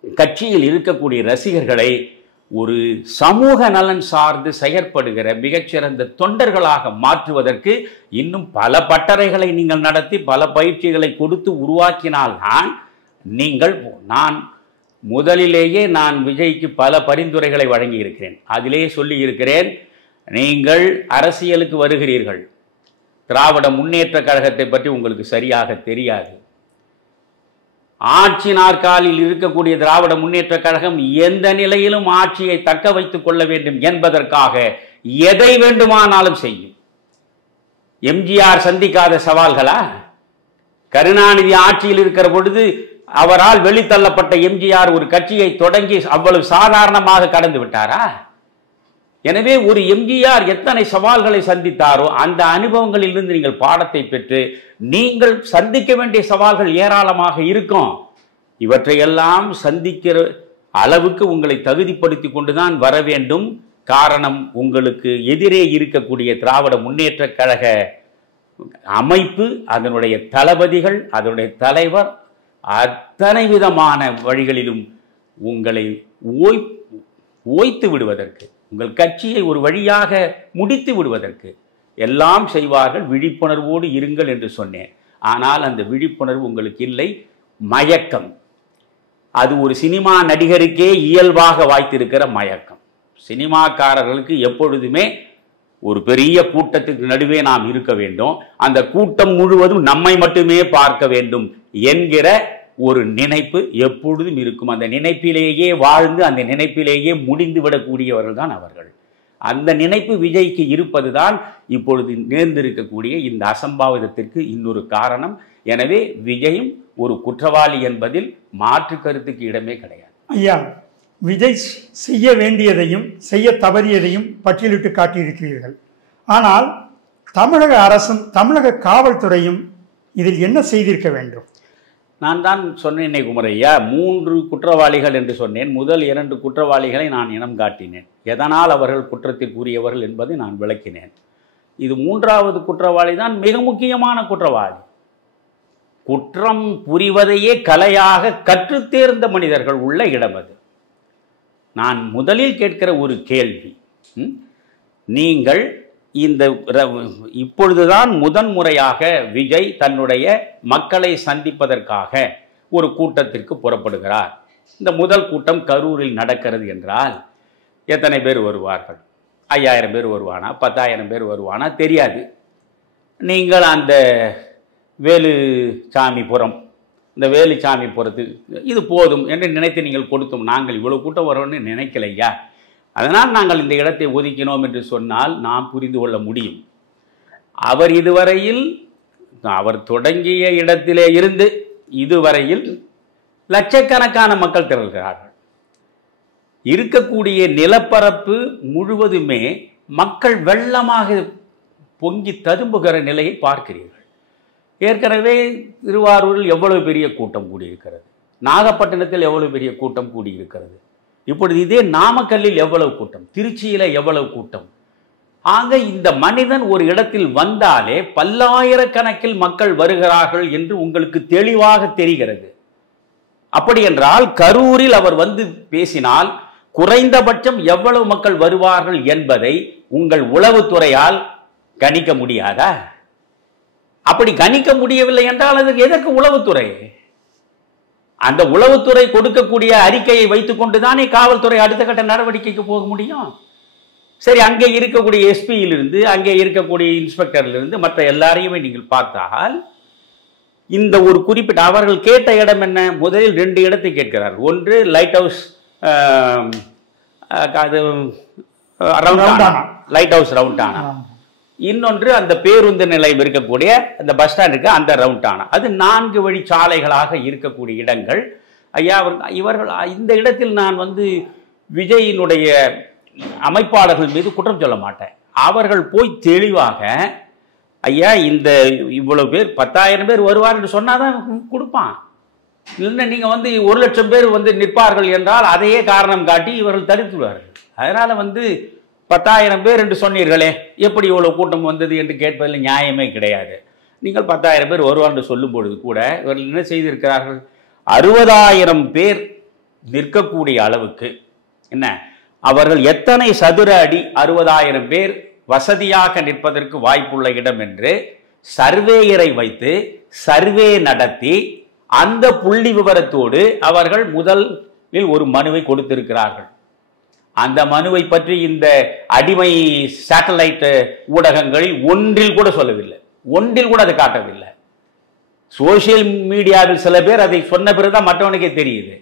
கட்சியில் இருக்கக்கூடிய ரசிகர்களை ஒரு சமூக நலன் சார்ந்து செயற்படுகிற மிகச்சிறந்த தொண்டர்களாக மாற்றுவதற்கு இன்னும் பல பட்டறைகளை நீங்கள் நடத்தி பல பயிற்சிகளை கொடுத்து உருவாக்கினால்தான் நீங்கள். நான் முதலிலேயே நான் விஜய்க்கு பல பரிந்துரைகளை வழங்கி இருக்கிறேன். அதிலே சொல்லி இருக்கிறேன், நீங்கள் அரசியலுக்கு வருகிறீர்கள், திராவிட முன்னேற்ற கழகத்தை பற்றி உங்களுக்கு சரியாக தெரியாது. ஆட்சி நாற்காலில் இருக்கக்கூடிய திராவிட முன்னேற்ற கழகம் எந்த நிலையிலும் ஆட்சியை தக்க வைத்துக் கொள்ள வேண்டும் என்பதற்காக எதை வேண்டுமானாலும் செய்யும். எம்ஜிஆர் சந்திக்காத சவால்களா? கருணாநிதி ஆட்சியில் இருக்கிற பொழுது அவரால் வெளித்தள்ளப்பட்ட எம்ஜிஆர் ஒரு கட்சியை தொடங்கி அவ்வளவு சாதாரணமாக கடந்து விட்டாரா? எனவே ஒரு எம்ஜிஆர் எத்தனை சவால்களை சந்தித்தாரோ அந்த அனுபவங்களிலிருந்து நீங்கள் பாடத்தை பெற்று நீங்கள் சந்திக்க வேண்டிய சவால்கள் ஏராளமாக இருக்கும். இவற்றையெல்லாம் சந்திக்கிற அளவுக்கு உங்களை தகுதிப்படுத்தி கொண்டுதான் வர வேண்டும். காரணம், உங்களுக்கு எதிரே இருக்கக்கூடிய திராவிட முன்னேற்ற கழக அமைப்பு, அதனுடைய தளபதிகள், அதனுடைய தலைவர் அத்தனை விதமான வழிகளிலும் உங்களை ஓய்த்து விடுவதற்கு, உங்கள் கட்சியை ஒரு வழியாக முடித்து விடுவதற்கு எல்லாம் செய்வார்கள். விழிப்புணர்வோடு இருங்கள் என்று சொன்னேன். ஆனால் அந்த விழிப்புணர்வு உங்களுக்கு இல்லை, மயக்கம். அது ஒரு சினிமா நடிகருக்கே இயல்பாக வாய்த்திருக்கிற மயக்கம். சினிமாக்காரர்களுக்கு எப்பொழுதுமே ஒரு பெரிய கூட்டத்துக்கு நடுவே நாம் இருக்க வேண்டும், அந்த கூட்டம் முழுவதும் நம்மை மட்டுமே பார்க்க வேண்டும் என்கிற ஒரு நினைப்பு எப்பொழுதும் இருக்கும். அந்த நினைப்பிலேயே வாழ்ந்து அந்த நினைப்பிலேயே முடிந்து விடக்கூடியவர்கள் தான் அவர்கள். அந்த நினைப்பு விஜய்க்கு இருப்பதுதான் இப்பொழுது நேர்ந்திருக்கக்கூடிய இந்த அசம்பாவிதத்திற்கு இன்னொரு காரணம். எனவே விஜயும் ஒரு குற்றவாளி என்பதில் மாற்று கருத்துக்கு இடமே கிடையாது. ஐயா, விஜய் செய்ய வேண்டியதையும் செய்ய தவறியதையும் பட்டியலிட்டு காட்டியிருக்கிறீர்கள். ஆனால் தமிழக அரசும் தமிழக காவல்துறையும் இதில் என்ன செய்திருக்க வேண்டும்? நான் தான் சொன்னேனே குமரையா, 3 குற்றவாளிகள் என்று சொன்னேன். முதல் 2 குற்றவாளிகளை நான் இனம் காட்டினேன். எதனால் அவர்கள் குற்றத்திற்குரியவர்கள் என்பதை நான் விளக்கினேன். இது 3வது குற்றவாளி தான் மிக முக்கியமான குற்றவாளி. குற்றம் புரிவதையே கலையாக கற்றுத் தேர்ந்த மனிதர்கள் உள்ள இடம் அது. நான் முதலில் கேட்கிற ஒரு கேள்வி, நீங்கள் இப்பொழுதுதான் முதன்முறையாக விஜய் தன்னுடைய மக்களை சந்திப்பதற்காக ஒரு கூட்டத்திற்கு புறப்படுகிறார். இந்த முதல் கூட்டம் கரூரில் நடக்கிறது என்றால் எத்தனை பேர் வருவார்கள்? 5000 பேர் வருவானா, 10,000 பேர் வருவானா தெரியாது. நீங்கள் அந்த வேலுச்சாமிபுரம், இந்த வேலுச்சாமிபுரத்துக்கு இது போதும் என்று நினைத்து நீங்கள் கொடுத்தோம். நாங்கள் இவ்வளவு கூட்டம் வரோம்னு நினைக்கலையா, அதனால் நாங்கள் இந்த இடத்தை ஒதுக்கினோம் என்று சொன்னால் நாம் புரிந்து கொள்ள முடியும். அவர் இதுவரையில் அவர் தொடங்கிய இடத்திலே இருந்து இதுவரையில் லட்சக்கணக்கான மக்கள் திரள்கிறார்கள். இருக்கக்கூடிய நிலப்பரப்பு முழுவதுமே மக்கள் வெள்ளமாக பொங்கி ததும்புகிற நிலையை பார்க்கிறீர்கள். ஏற்கனவே திருவாரூரில் எவ்வளவு பெரிய கூட்டம் கூடியிருக்கிறது, நாகப்பட்டினத்தில் எவ்வளவு பெரிய கூட்டம் கூடியிருக்கிறது, இப்பொழுது இதே நாமக்கல்லில் எவ்வளவு கூட்டம், திருச்சியில எவ்வளவு கூட்டம். ஆக இந்த மனிதன் ஒரு இடத்தில் வந்தாலே பல்லாயிரக்கணக்கில் மக்கள் வருகிறார்கள் என்று உங்களுக்கு தெளிவாக தெரிகிறது. அப்படி என்றால் கரூரில் அவர் வந்து பேசினால் குறைந்தபட்சம் எவ்வளவு மக்கள் வருவார்கள் என்பதை உங்கள் உளவுத்துறையால் கணிக்க முடியாதா? அப்படி கணிக்க முடியவில்லை என்றால் அதுக்கு எதற்கு உளவுத்துறை? அந்த உளவுத்துறை கொடுக்கக்கூடிய அறிக்கையை வைத்துக் கொண்டுதானே காவல்துறை அடுத்த கட்ட நடவடிக்கைக்கு போக முடியும். சரி, அங்கே இருக்கக்கூடிய எஸ்பியிலிருந்து, அங்கே இருக்கக்கூடிய இன்ஸ்பெக்டர்லிருந்து மற்ற எல்லாரையுமே நீங்கள் பார்த்தால் இந்த ஒரு குறிப்பிட்ட அவர்கள் கேட்ட இடம் என்ன? முதலில் 2 இடத்தை கேட்கிறார். ஒன்று லைட் ஹவுஸ், அது லைட் ஹவுஸ் ரவுண்டானா, இன்னொன்று அந்த பேருந்து நிலையம் இருக்கக்கூடிய அந்த பஸ் ஸ்டாண்டுக்கு அந்த ரவுண்டானா. அது 4 வழி சாலைகளாக இருக்கக்கூடிய இடங்கள். ஐயா, இவர்கள் இந்த இடத்தில் நான் விஜயினுடைய அமைப்பாளர்கள் மீது குற்றம் சொல்ல மாட்டேன். அவர்கள் போய் தெளிவாக, ஐயா இந்த இவ்வளவு பேர் 10,000 பேர் வருவார் என்று சொன்னாதான் கொடுப்பான். இல்லைன்னா நீங்க 1,00,000 பேர் நிற்பார்கள் என்றால் அதையே காரணம் காட்டி இவர்கள் தடுத்துவார்கள். அதனால 10,000 பேர் என்று சொன்னீர்களே, எப்படி இவ்வளவு கூட்டம் வந்தது என்று கேட்பதில் நியாயமே கிடையாது. நீங்கள் 10,000 பேர் வருவார் என்று சொல்லும் பொழுது கூட இவர்கள் என்ன செய்திருக்கிறார்கள்? 60,000 பேர் நிற்கக்கூடிய அளவுக்கு என்ன, அவர்கள் எத்தனை சதுர அடி 60,000 பேர் வசதியாக நிற்பதற்கு வாய்ப்புள்ள இடம் என்று சர்வேயரை வைத்து சர்வே நடத்தி அந்த புள்ளி விவரத்தோடு அவர்கள் முதலில் ஒரு மனுவை கொடுத்திருக்கிறார்கள். அந்த மனுவை பற்றி இந்த அடிமை சேட்டலைட் ஊடகங்களில் ஒன்றில் கூட சொல்லவில்லை, ஒன்றில் கூட அதை காட்டவில்லை. சோசியல் மீடியாவில் சில பேர் அதை சொன்ன பிறகுதான் மற்றவனுக்கே தெரியுது.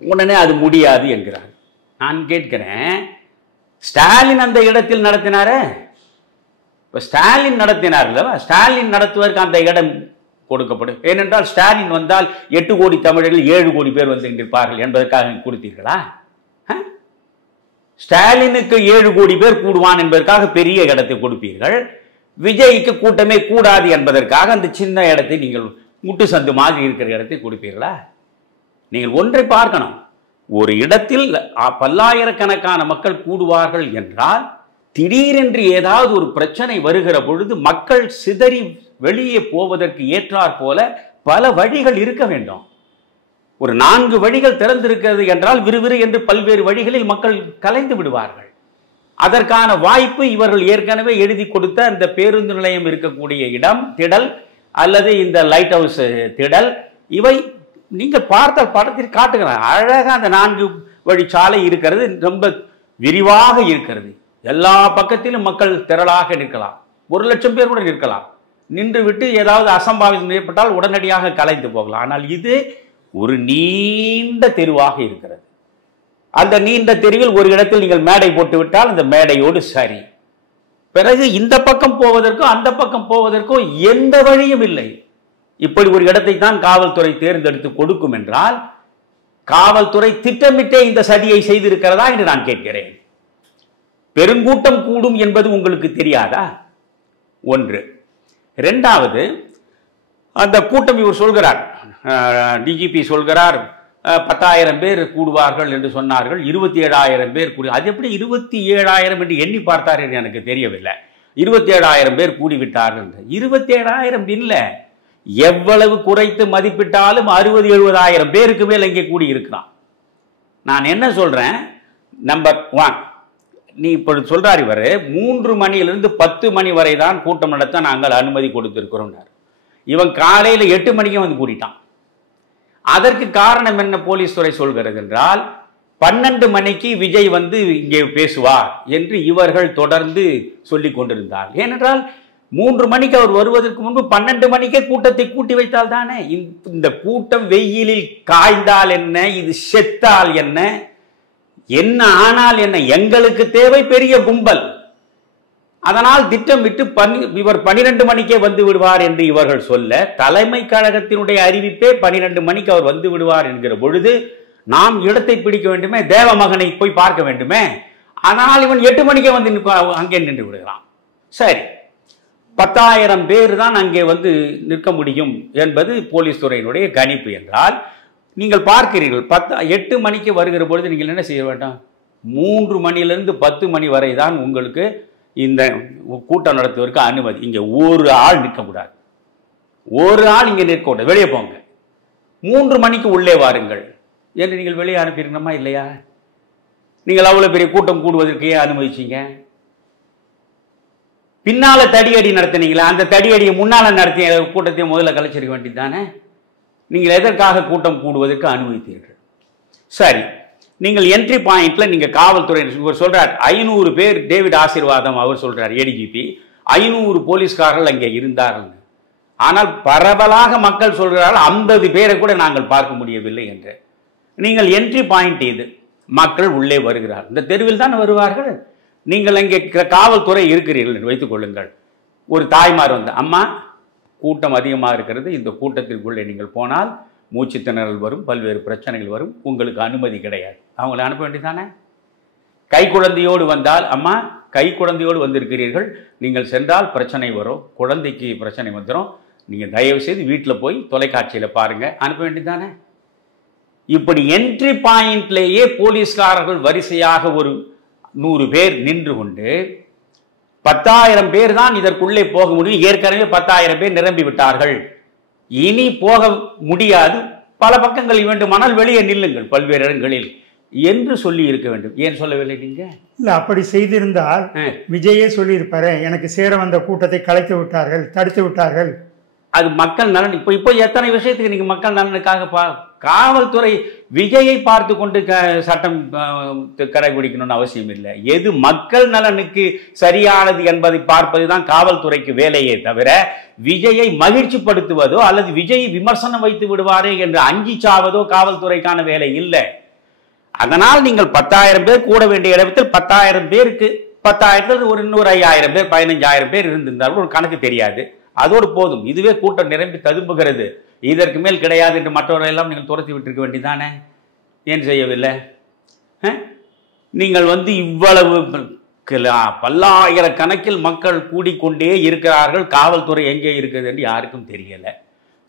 உடனே அது முடியாது என்கிறார். நான் கேட்கிறேன், ஸ்டாலின் அந்த இடத்தில் நடத்தினாரே, இப்ப ஸ்டாலின் நடத்தினார் இல்லவா, ஸ்டாலின் நடத்துவதற்கு அந்த இடம் கொடுக்கப்படும். ஏனென்றால் ஸ்டாலின் வந்தால் 8 கோடி தமிழர்கள் 7 கோடி பேர் நிற்பார்கள் என்பதற்காக கொடுத்தீர்களா? ஸ்டாலினுக்கு 7 கோடி பேர் கூடுவான் என்பதற்காக பெரிய இடத்தை கொடுப்பீர்கள். விஜய்க்கு கூட்டமே கூடாது என்பதற்காக அந்த சின்ன இடத்தை நீங்கள் முட்டு சந்து மாதிரி இருக்கிற இடத்தை கொடுப்பீர்களா? நீங்கள் ஒன்றை பார்க்கணும், ஒரு இடத்தில் பல்லாயிரக்கணக்கான மக்கள் கூடுவார்கள் என்றால் திடீரென்று ஏதாவது ஒரு பிரச்சனை வருகிற பொழுது மக்கள் சிதறி வெளியே போவதற்கு ஏற்றாற் போல பல வழிகள் இருக்க வேண்டும். ஒரு 4 வழிகள் திறந்திருக்கிறது என்றால் விறுவிறு என்று பல்வேறு வழிகளில் மக்கள் கலைந்து விடுவார்கள். அதற்கான வாய்ப்பு இவர்கள் ஏற்கனவே எழுதி கொடுத்த அந்த பேருந்து நிலையம் இருக்கக்கூடிய இடம் திடல் அல்லது இந்த லைட் ஹவுஸ் திடல், இவை நீங்கள் பார்த்த படத்தில் காட்டுகிறார். அழகாக அந்த 4 வழி சாலை இருக்கிறது, ரொம்ப விரிவாக இருக்கிறது. எல்லா பக்கத்திலும் மக்கள் திரளாக நிற்கலாம், 1,00,000 பேர் கூட நிற்கலாம். நின்று விட்டு ஏதாவது அசம்பாவிதம் ஏற்பட்டால் உடனடியாக கலைந்து போகலாம். ஆனால் இது ஒரு நீண்ட தெருவாக இருக்கிறது. அந்த நீண்ட தெருவில் ஒரு இடத்தில் நீங்கள் மேடை போட்டு விட்டால் அந்த மேடையோடு சரி, பிறகு இந்த பக்கம் போவதற்கோ அந்த பக்கம் போவதற்கோ எந்த வழியும் இல்லை. இப்படி ஒரு இடத்தை தான் காவல்துறை தேர்ந்தெடுத்து கொடுக்கும் என்றால் காவல்துறை திட்டமிட்டே இந்த சதியை செய்திருக்கிறதா என்று நான் கேட்கிறேன். பெருங்கூட்டம் கூடும் என்பது உங்களுக்கு தெரியாதா? ஒன்று. இரண்டாவது, அந்த கூட்டம் இவர் சொல்கிறார், டிஜிபி சொல்கிறார் 10,000 பேர் கூடுவார்கள் என்று சொன்னார்கள், 27,000 பேர் கூடி. அது எப்படி 27,000 என்று எண்ணி பார்த்தார் என்று எனக்கு தெரியவில்லை. 27,000 பேர் கூடிவிட்டார்கள். 27,000 இல்லை, எவ்வளவு குறைத்து மதிப்பிட்டாலும் 60,000-70,000 பேருக்கு மேல் இங்கே கூடி இருக்கிறான். நான் என்ன சொல்றேன், நம்பர் 1, நீ இப்படி சொல்றார் இவர் 3 மணியிலிருந்து 10 மணி வரை தான் கூட்டம் நடத்த நாங்கள் அனுமதி கொடுத்திருக்கிறோம். இவன் காலையில் 8 மணிக்கு கூட்டிட்டான். அதற்கு காரணம் என்ன போலீஸ் துறை சொல்கிறது என்றால் 12 மணிக்கு விஜய் இங்கே பேசுவார் என்று இவர்கள் தொடர்ந்து சொல்லிக் கொண்டிருந்தார். ஏனென்றால் 3 மணிக்கு அவர் வருவதற்கு முன்பு 12 மணிக்கே கூட்டத்தை கூட்டி வைத்தால் தானே. இந்த கூட்டம் வெயிலில் காய்ந்தால் என்ன, இது செத்தால் என்ன, என்ன ஆனால் என்ன, எங்களுக்கு தேவை பெரிய கும்பல். அதனால் திட்டமிட்டு இவர் 12 மணிக்கே வந்து விடுவார் என்று இவர்கள் சொல்ல, தலைமை கழகத்தினுடைய அறிவிப்பே 12 மணிக்கு அவர் வந்து விடுவார் என்கிற பொழுது நாம் இடத்தை பிடிக்க வேண்டுமே, தேவ மகனை போய் பார்க்க வேண்டுமே. அதனால் இவன் 8 மணிக்கே அங்கே நின்று விடுகிறான். சரி, 10,000 பேர் தான் அங்கே நிற்க முடியும் என்பது போலீஸ் துறையினுடைய கணிப்பு என்றால், நீங்கள் பார்க்கிறீர்கள் 8 மணிக்கு வருகிற பொழுது நீங்கள் என்ன செய்ய வேண்டாம், 3 மணியிலிருந்து 10 மணி வரை தான் உங்களுக்கு இந்த கூட்டம் நடத்துவதற்கு அனுமதி. இங்கே ஒரு ஆள் நிற்கக்கூடாது, ஒரு ஆள் இங்கே நிற்கக்கூடாது, வெளியே போங்க, 3 மணிக்கு உள்ளே வாருங்கள் என்று நீங்கள் வெளியே அனுப்பியிருக்கணுமா இல்லையா? நீங்கள் அவ்வளோ பெரிய கூட்டம் கூடுவதற்கு ஏன் அனுமதிச்சீங்க? பின்னால தடியடி நடத்தினீங்களா? அந்த தடியடியை முன்னால நடத்திய கூட்டத்தை முதல்ல கலைச்சிருக்க வேண்டியது தானே. நீங்கள் எதற்காக கூட்டம் கூடுவதற்கு அனுமதித்தீர்கள்? சரி, நீங்கள் என்ட்ரி பாயிண்ட்ல நீங்க காவல்துறை இவர் சொல்றார் 500 பேர், டேவிட் ஆசீர்வாதம் அவர் சொல்றார், ஏடிஜிபி 500 போலீஸ்காரர்கள் அங்கே இருந்தார்கள். ஆனால் பரவலாக மக்கள் சொல்கிறார்கள் 50 பேரை கூட நாங்கள் பார்க்க முடியவில்லை என்று. நீங்கள் என்ட்ரி பாயிண்ட் இது, மக்கள் உள்ளே வருகிறார், இந்த தெருவில் தான் வருவார்கள். நீங்கள் அங்கே காவல்துறை இருக்கிறீர்கள் என்று வைத்துக் கொள்ளுங்கள். ஒரு தாய்மார் வந்து, அம்மா கூட்டம் அதிகமாக இருக்கிறது, இந்த கூட்டத்திற்குள்ளே நீங்கள் போனால் மூச்சு திணறல் வரும், பல்வேறு பிரச்சனைகள் வரும், உங்களுக்கு அனுமதி கிடையாது. அவங்களை அனுப்ப வேண்டியதானே? கை குழந்தையோடு வந்தால், அம்மா கை குழந்தையோடு வந்திருக்கிறீர்கள், நீங்கள் சென்றால் பிரச்சனை வரும், குழந்தைக்கு பிரச்சனை வந்துடும், நீங்கள் தயவு செய்து வீட்டில் போய் தொலைக்காட்சியில் பாருங்க, அனுப்ப வேண்டியதானே? இப்படி என்ட்ரி பாயிண்ட்லேயே போலீஸ்காரர்கள் வரிசையாக ஒரு 100 பேர் நின்று கொண்டு 10,000 பேர் தான் இதற்குள்ளே போக முடியும். ஏற்கனவே 10,000 பேர் நிரம்பி விட்டார்கள், இனி போக முடியாது, பல பக்கங்களில் வேண்டுமானால் வெளியே நில்லுங்கள் பல்வேறு இடங்களில் என்று சொல்லி இருக்க வேண்டும். ஏன் சொல்லவில்லை நீங்க? இல்ல, அப்படி செய்திருந்தால் விஜயே சொல்லியிருப்பாரு, எனக்கு சேர வந்த கூட்டத்தை கலைத்து விட்டார்கள், தடுத்து விட்டார்கள். அது மக்கள் நலன். இப்போ எத்தனை விஷயத்துக்கு நீங்க மக்கள் நலனுக்காக காவல்துறை விஜயை பார்த்து கொண்டு சட்டம் கடைபிடிக்கணும்னு அவசியம் இல்லை. எது மக்கள் நலனுக்கு சரியானது என்பதை பார்ப்பதுதான் காவல்துறைக்கு வேலையே தவிர, விஜயை மகிழ்ச்சிப்படுத்துவதோ அல்லது விஜயை விமர்சனம் வைத்து விடுவாரே என்று அஞ்சி சாவதோ காவல்துறைக்கான வேலை இல்லை. அதனால் நீங்கள் 10,000 பேர் கூட வேண்டிய இடத்தில் 10,000 பேருக்கு 10,000 ஒரு இன்னொரு 5,000 பேர் 15,000 பேர் இருந்திருந்தாலும் ஒரு கணக்கு தெரியாது, அதோடு போதும். இதுவே கூட்டம் நிரம்பி ததும்புகிறது, இதற்கு மேல் கிடையாது என்று மற்றவர்கள் எல்லாம் நீங்கள் துரத்தி விட்டிருக்க வேண்டியதானே? ஏன் செய்யவில்லை? நீங்கள் வந்து இவ்வளவு பல்லாயிரக்கணக்கில் மக்கள் கூடிக்கொண்டே இருக்கிறார்கள், காவல்துறை எங்கே இருக்கிறது என்று யாருக்கும் தெரியல.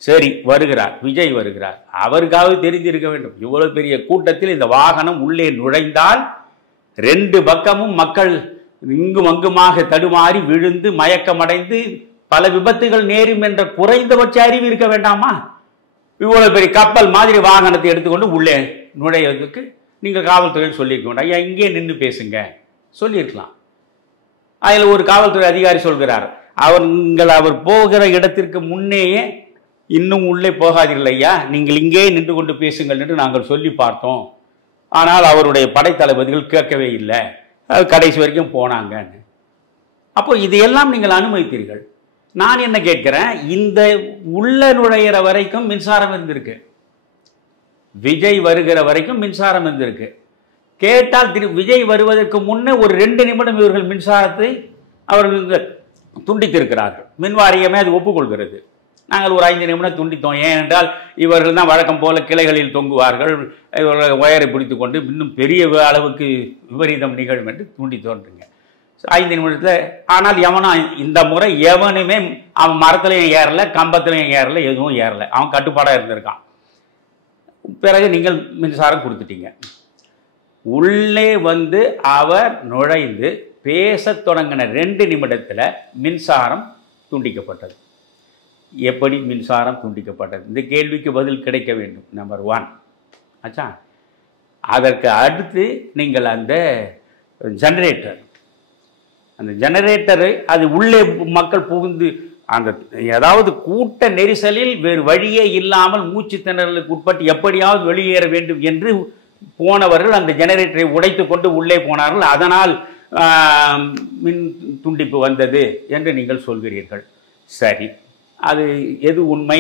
சரி, வருகிறார் விஜய் வருகிறார், அவருக்காவது தெரிந்திருக்க வேண்டும். இவ்வளவு பெரிய கூட்டத்தில் இந்த வாகனம் உள்ளே நுழைந்தால் 2 பக்கமும் மக்கள் இங்கும் அங்குமாக தடுமாறி விழுந்து மயக்கமடைந்து பல விபத்துகள் நேரும் என்ற குறைந்தபட்ச அறிவு இருக்க வேண்டாமா? இவ்வளவு பெரிய கப்பல் மாதிரி வாகனத்தை எடுத்துக்கொண்டு உள்ளே நுழைவதற்கு நீங்கள் காவல்துறையில் சொல்லியிருக்க வேண்டாம். ஐயா, இங்கே நின்று பேசுங்க சொல்லியிருக்கலாம். அதில் ஒரு காவல்துறை அதிகாரி சொல்கிறார், அவர் போகிற இடத்திற்கு முன்னேயே இன்னும் உள்ளே போகாதீர்கள் ஐயா, நீங்கள் இங்கே நின்று கொண்டு பேசுங்கள் என்று நாங்கள் சொல்லி பார்த்தோம், ஆனால் அவருடைய படைத்தளபதிகள் கேட்கவே இல்லை, கடைசி வரைக்கும் போனாங்கன்னு. அப்போ இதையெல்லாம் நீங்கள் அனுமதித்தீர்கள். நான் என்ன கேட்கிறேன், இந்த உள்ள நுழையிற வரைக்கும் மின்சாரம் இருந்திருக்கு, விஜய் வருகிற வரைக்கும் மின்சாரம் இருந்திருக்கு. கேட்டால் விஜய் வருவதற்கு முன்னே ஒரு 2 நிமிடம் இவர்கள் மின்சாரத்தை அவர்கள் துண்டித்திருக்கிறார்கள். மின்வாரியமே அது ஒப்புக்கொள்கிறது. நாங்கள் ஒரு 5 நிமிடம் துண்டித்தோம், ஏனென்றால் இவர்கள் தான் வழக்கம் போல கிளைகளில் தொங்குவார்கள், இவர்கள் ஒயரை பிடித்து கொண்டு இன்னும் பெரிய அளவுக்கு விபரீதம் நிகழும் என்று துண்டித்தோன்றீங்க 5 நிமிடத்தில். ஆனால் இந்த முறை எவனுமே அவன் மரத்துலையும் ஏறல, கம்பத்துலையும் ஏறல, எதுவும் ஏறல, அவன் கட்டுப்பாடாக இருந்திருக்கான். பிறகு நீங்கள் மின்சாரம் கொடுத்துட்டீங்க. உள்ளே வந்து அவர் நுழைந்து பேச தொடங்கின 2 நிமிடத்தில் மின்சாரம் துண்டிக்கப்பட்டது. எப்படி மின்சாரம் துண்டிக்கப்பட்டது? இந்த கேள்விக்கு பதில் கிடைக்க வேண்டும். நம்பர் 1 ஆச்சா. அதற்கு அடுத்து நீங்கள் அந்த ஜெனரேட்டரை அது உள்ளே மக்கள் புகுந்து அந்த ஏதாவது கூட்ட நெரிசலில் வேறு வழியே இல்லாமல் மூச்சு திணறலுக்கு உட்பட்டு எப்படியாவது வெளியேற வேண்டும் என்று போனவர்கள் அந்த ஜெனரேட்டரை உடைத்து கொண்டு உள்ளே போனார்கள். அதனால் மின் துண்டிப்பு வந்தது என்று நீங்கள் சொல்கிறீர்கள். சரி, அது எது உண்மை?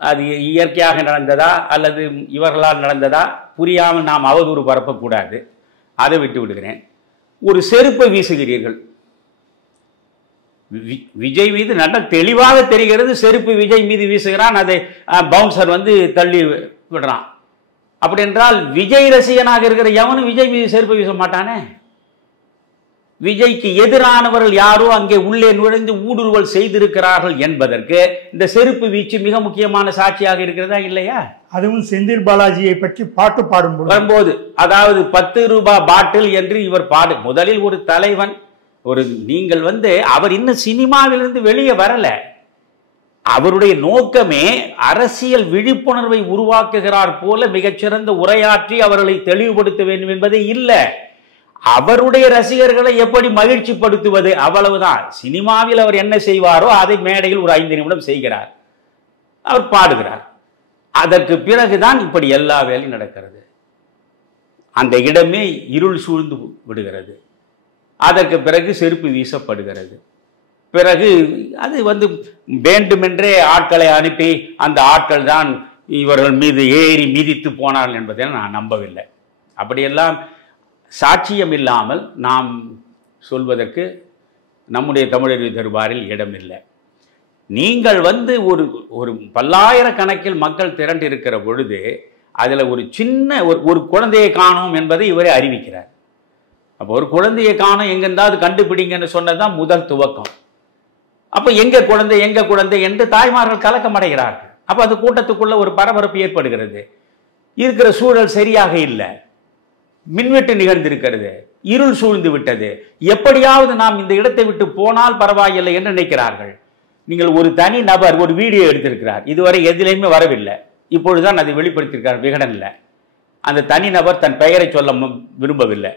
அது இயற்கையாக நடந்ததா அல்லது இவர்களால் நடந்ததா புரியாமல் நாம் அவதூறு பரப்பக்கூடாது, அதை விட்டு விடுகிறேன். ஒரு செருப்பை வீசுகிறீர்கள், விஜய் மீது நல்ல தெளிவாக தெரிகிறது, செருப்பு விஜய் மீது வீசுகிறான், அதை பவுன்சர் வந்து தள்ளி விடுறான். அப்படி என்றால் விஜய் ரசிகனாக இருக்கிற எவனும் விஜய் மீது செருப்பு வீச மாட்டானே. விஜய்க்கு எதிரானவர்கள் யாரோ அங்கே உள்ளே நுழைந்து ஊடுருவல் செய்திருக்கிறார்கள் என்பதற்கு இந்த செருப்பு வீச்சு மிக முக்கியமான சாட்சியாக இருக்கிறதா இல்லையா? அதுவும் செந்தில் பாலாஜியை பற்றி பாட்டு பாடும்போது, அதாவது 10 ரூபாய் பாட்டில் என்று இவர் முதலில் ஒரு தலைவன், நீங்கள் வந்து அவர் இன்னும் சினிமாவிலிருந்து வெளியே வரல. அவருடைய நோக்கமே அரசியல் விழிப்புணர்வை உருவாக்குகிறார் போல மிகச்சிறந்த உரையாற்றி அவர்களை தெளிவுபடுத்த வேண்டும் என்பதே இல்லை. அவருடைய ரசிகர்களை எப்படி மகிழ்ச்சிப்படுத்துவது, அவ்வளவுதான். சினிமாவில் அவர் என்ன செய்வாரோ அதை மேடையில் ஒரு 5 நிமிடம் செய்கிறார், அவர் பாடுகிறார். அதற்கு பிறகுதான் இப்படி எல்லா வேலையும் நடக்கிறது. அந்த இடமே இருள் சூழ்ந்து விடுகிறது. அதற்கு பிறகு செருப்பு வீசப்படுகிறது. பிறகு அது வேண்டுமென்றே ஆட்களை அனுப்பி அந்த ஆட்கள் தான் இவர்கள் மீது ஏறி மிதித்து போனார்கள் என்பதை நான் நம்பவில்லை. அப்படியெல்லாம் சாட்சியம் இல்லாமல் நாம் சொல்வதற்கு நம்முடைய தமிழறிவு தர்பாரில் இடமில்லை. நீங்கள் ஒரு பல்லாயிரக்கணக்கில் மக்கள் திரண்டு இருக்கிற பொழுது அதில் ஒரு சின்ன ஒரு குழந்தையை காணோம் என்பதை இவரே அறிவிக்கிறார். அப்போ ஒரு குழந்தையை காணோம் எங்கெந்தாவது கண்டுபிடிங்கன்னு சொன்னதுதான் முதல் துவக்கம். அப்போ எங்க குழந்தை என்று தாய்மார்கள் கலக்கம் அடைகிறார்கள். அப்போ அந்த கூட்டத்துக்குள்ள ஒரு பரபரப்பு ஏற்படுகிறது. இருக்கிற சூழல் சரியாக இல்லை, மின்வெட்டு நிகழ்ந்திருக்கிறது, இருள் சூழ்ந்து விட்டது, எப்படியாவது நாம் இந்த இடத்தை விட்டு போனால் பரவாயில்லை என்று நினைக்கிறார்கள். நீங்கள் ஒரு தனி நபர் ஒரு வீடியோ எடுத்திருக்கிறார், இதுவரை எதிலையுமே வரவில்லை, இப்பொழுதுதான் அதை வெளிப்படுத்தியிருக்கிறார் விகடனில். அந்த தனி நபர் தன் பெயரை சொல்ல விரும்பவில்லை,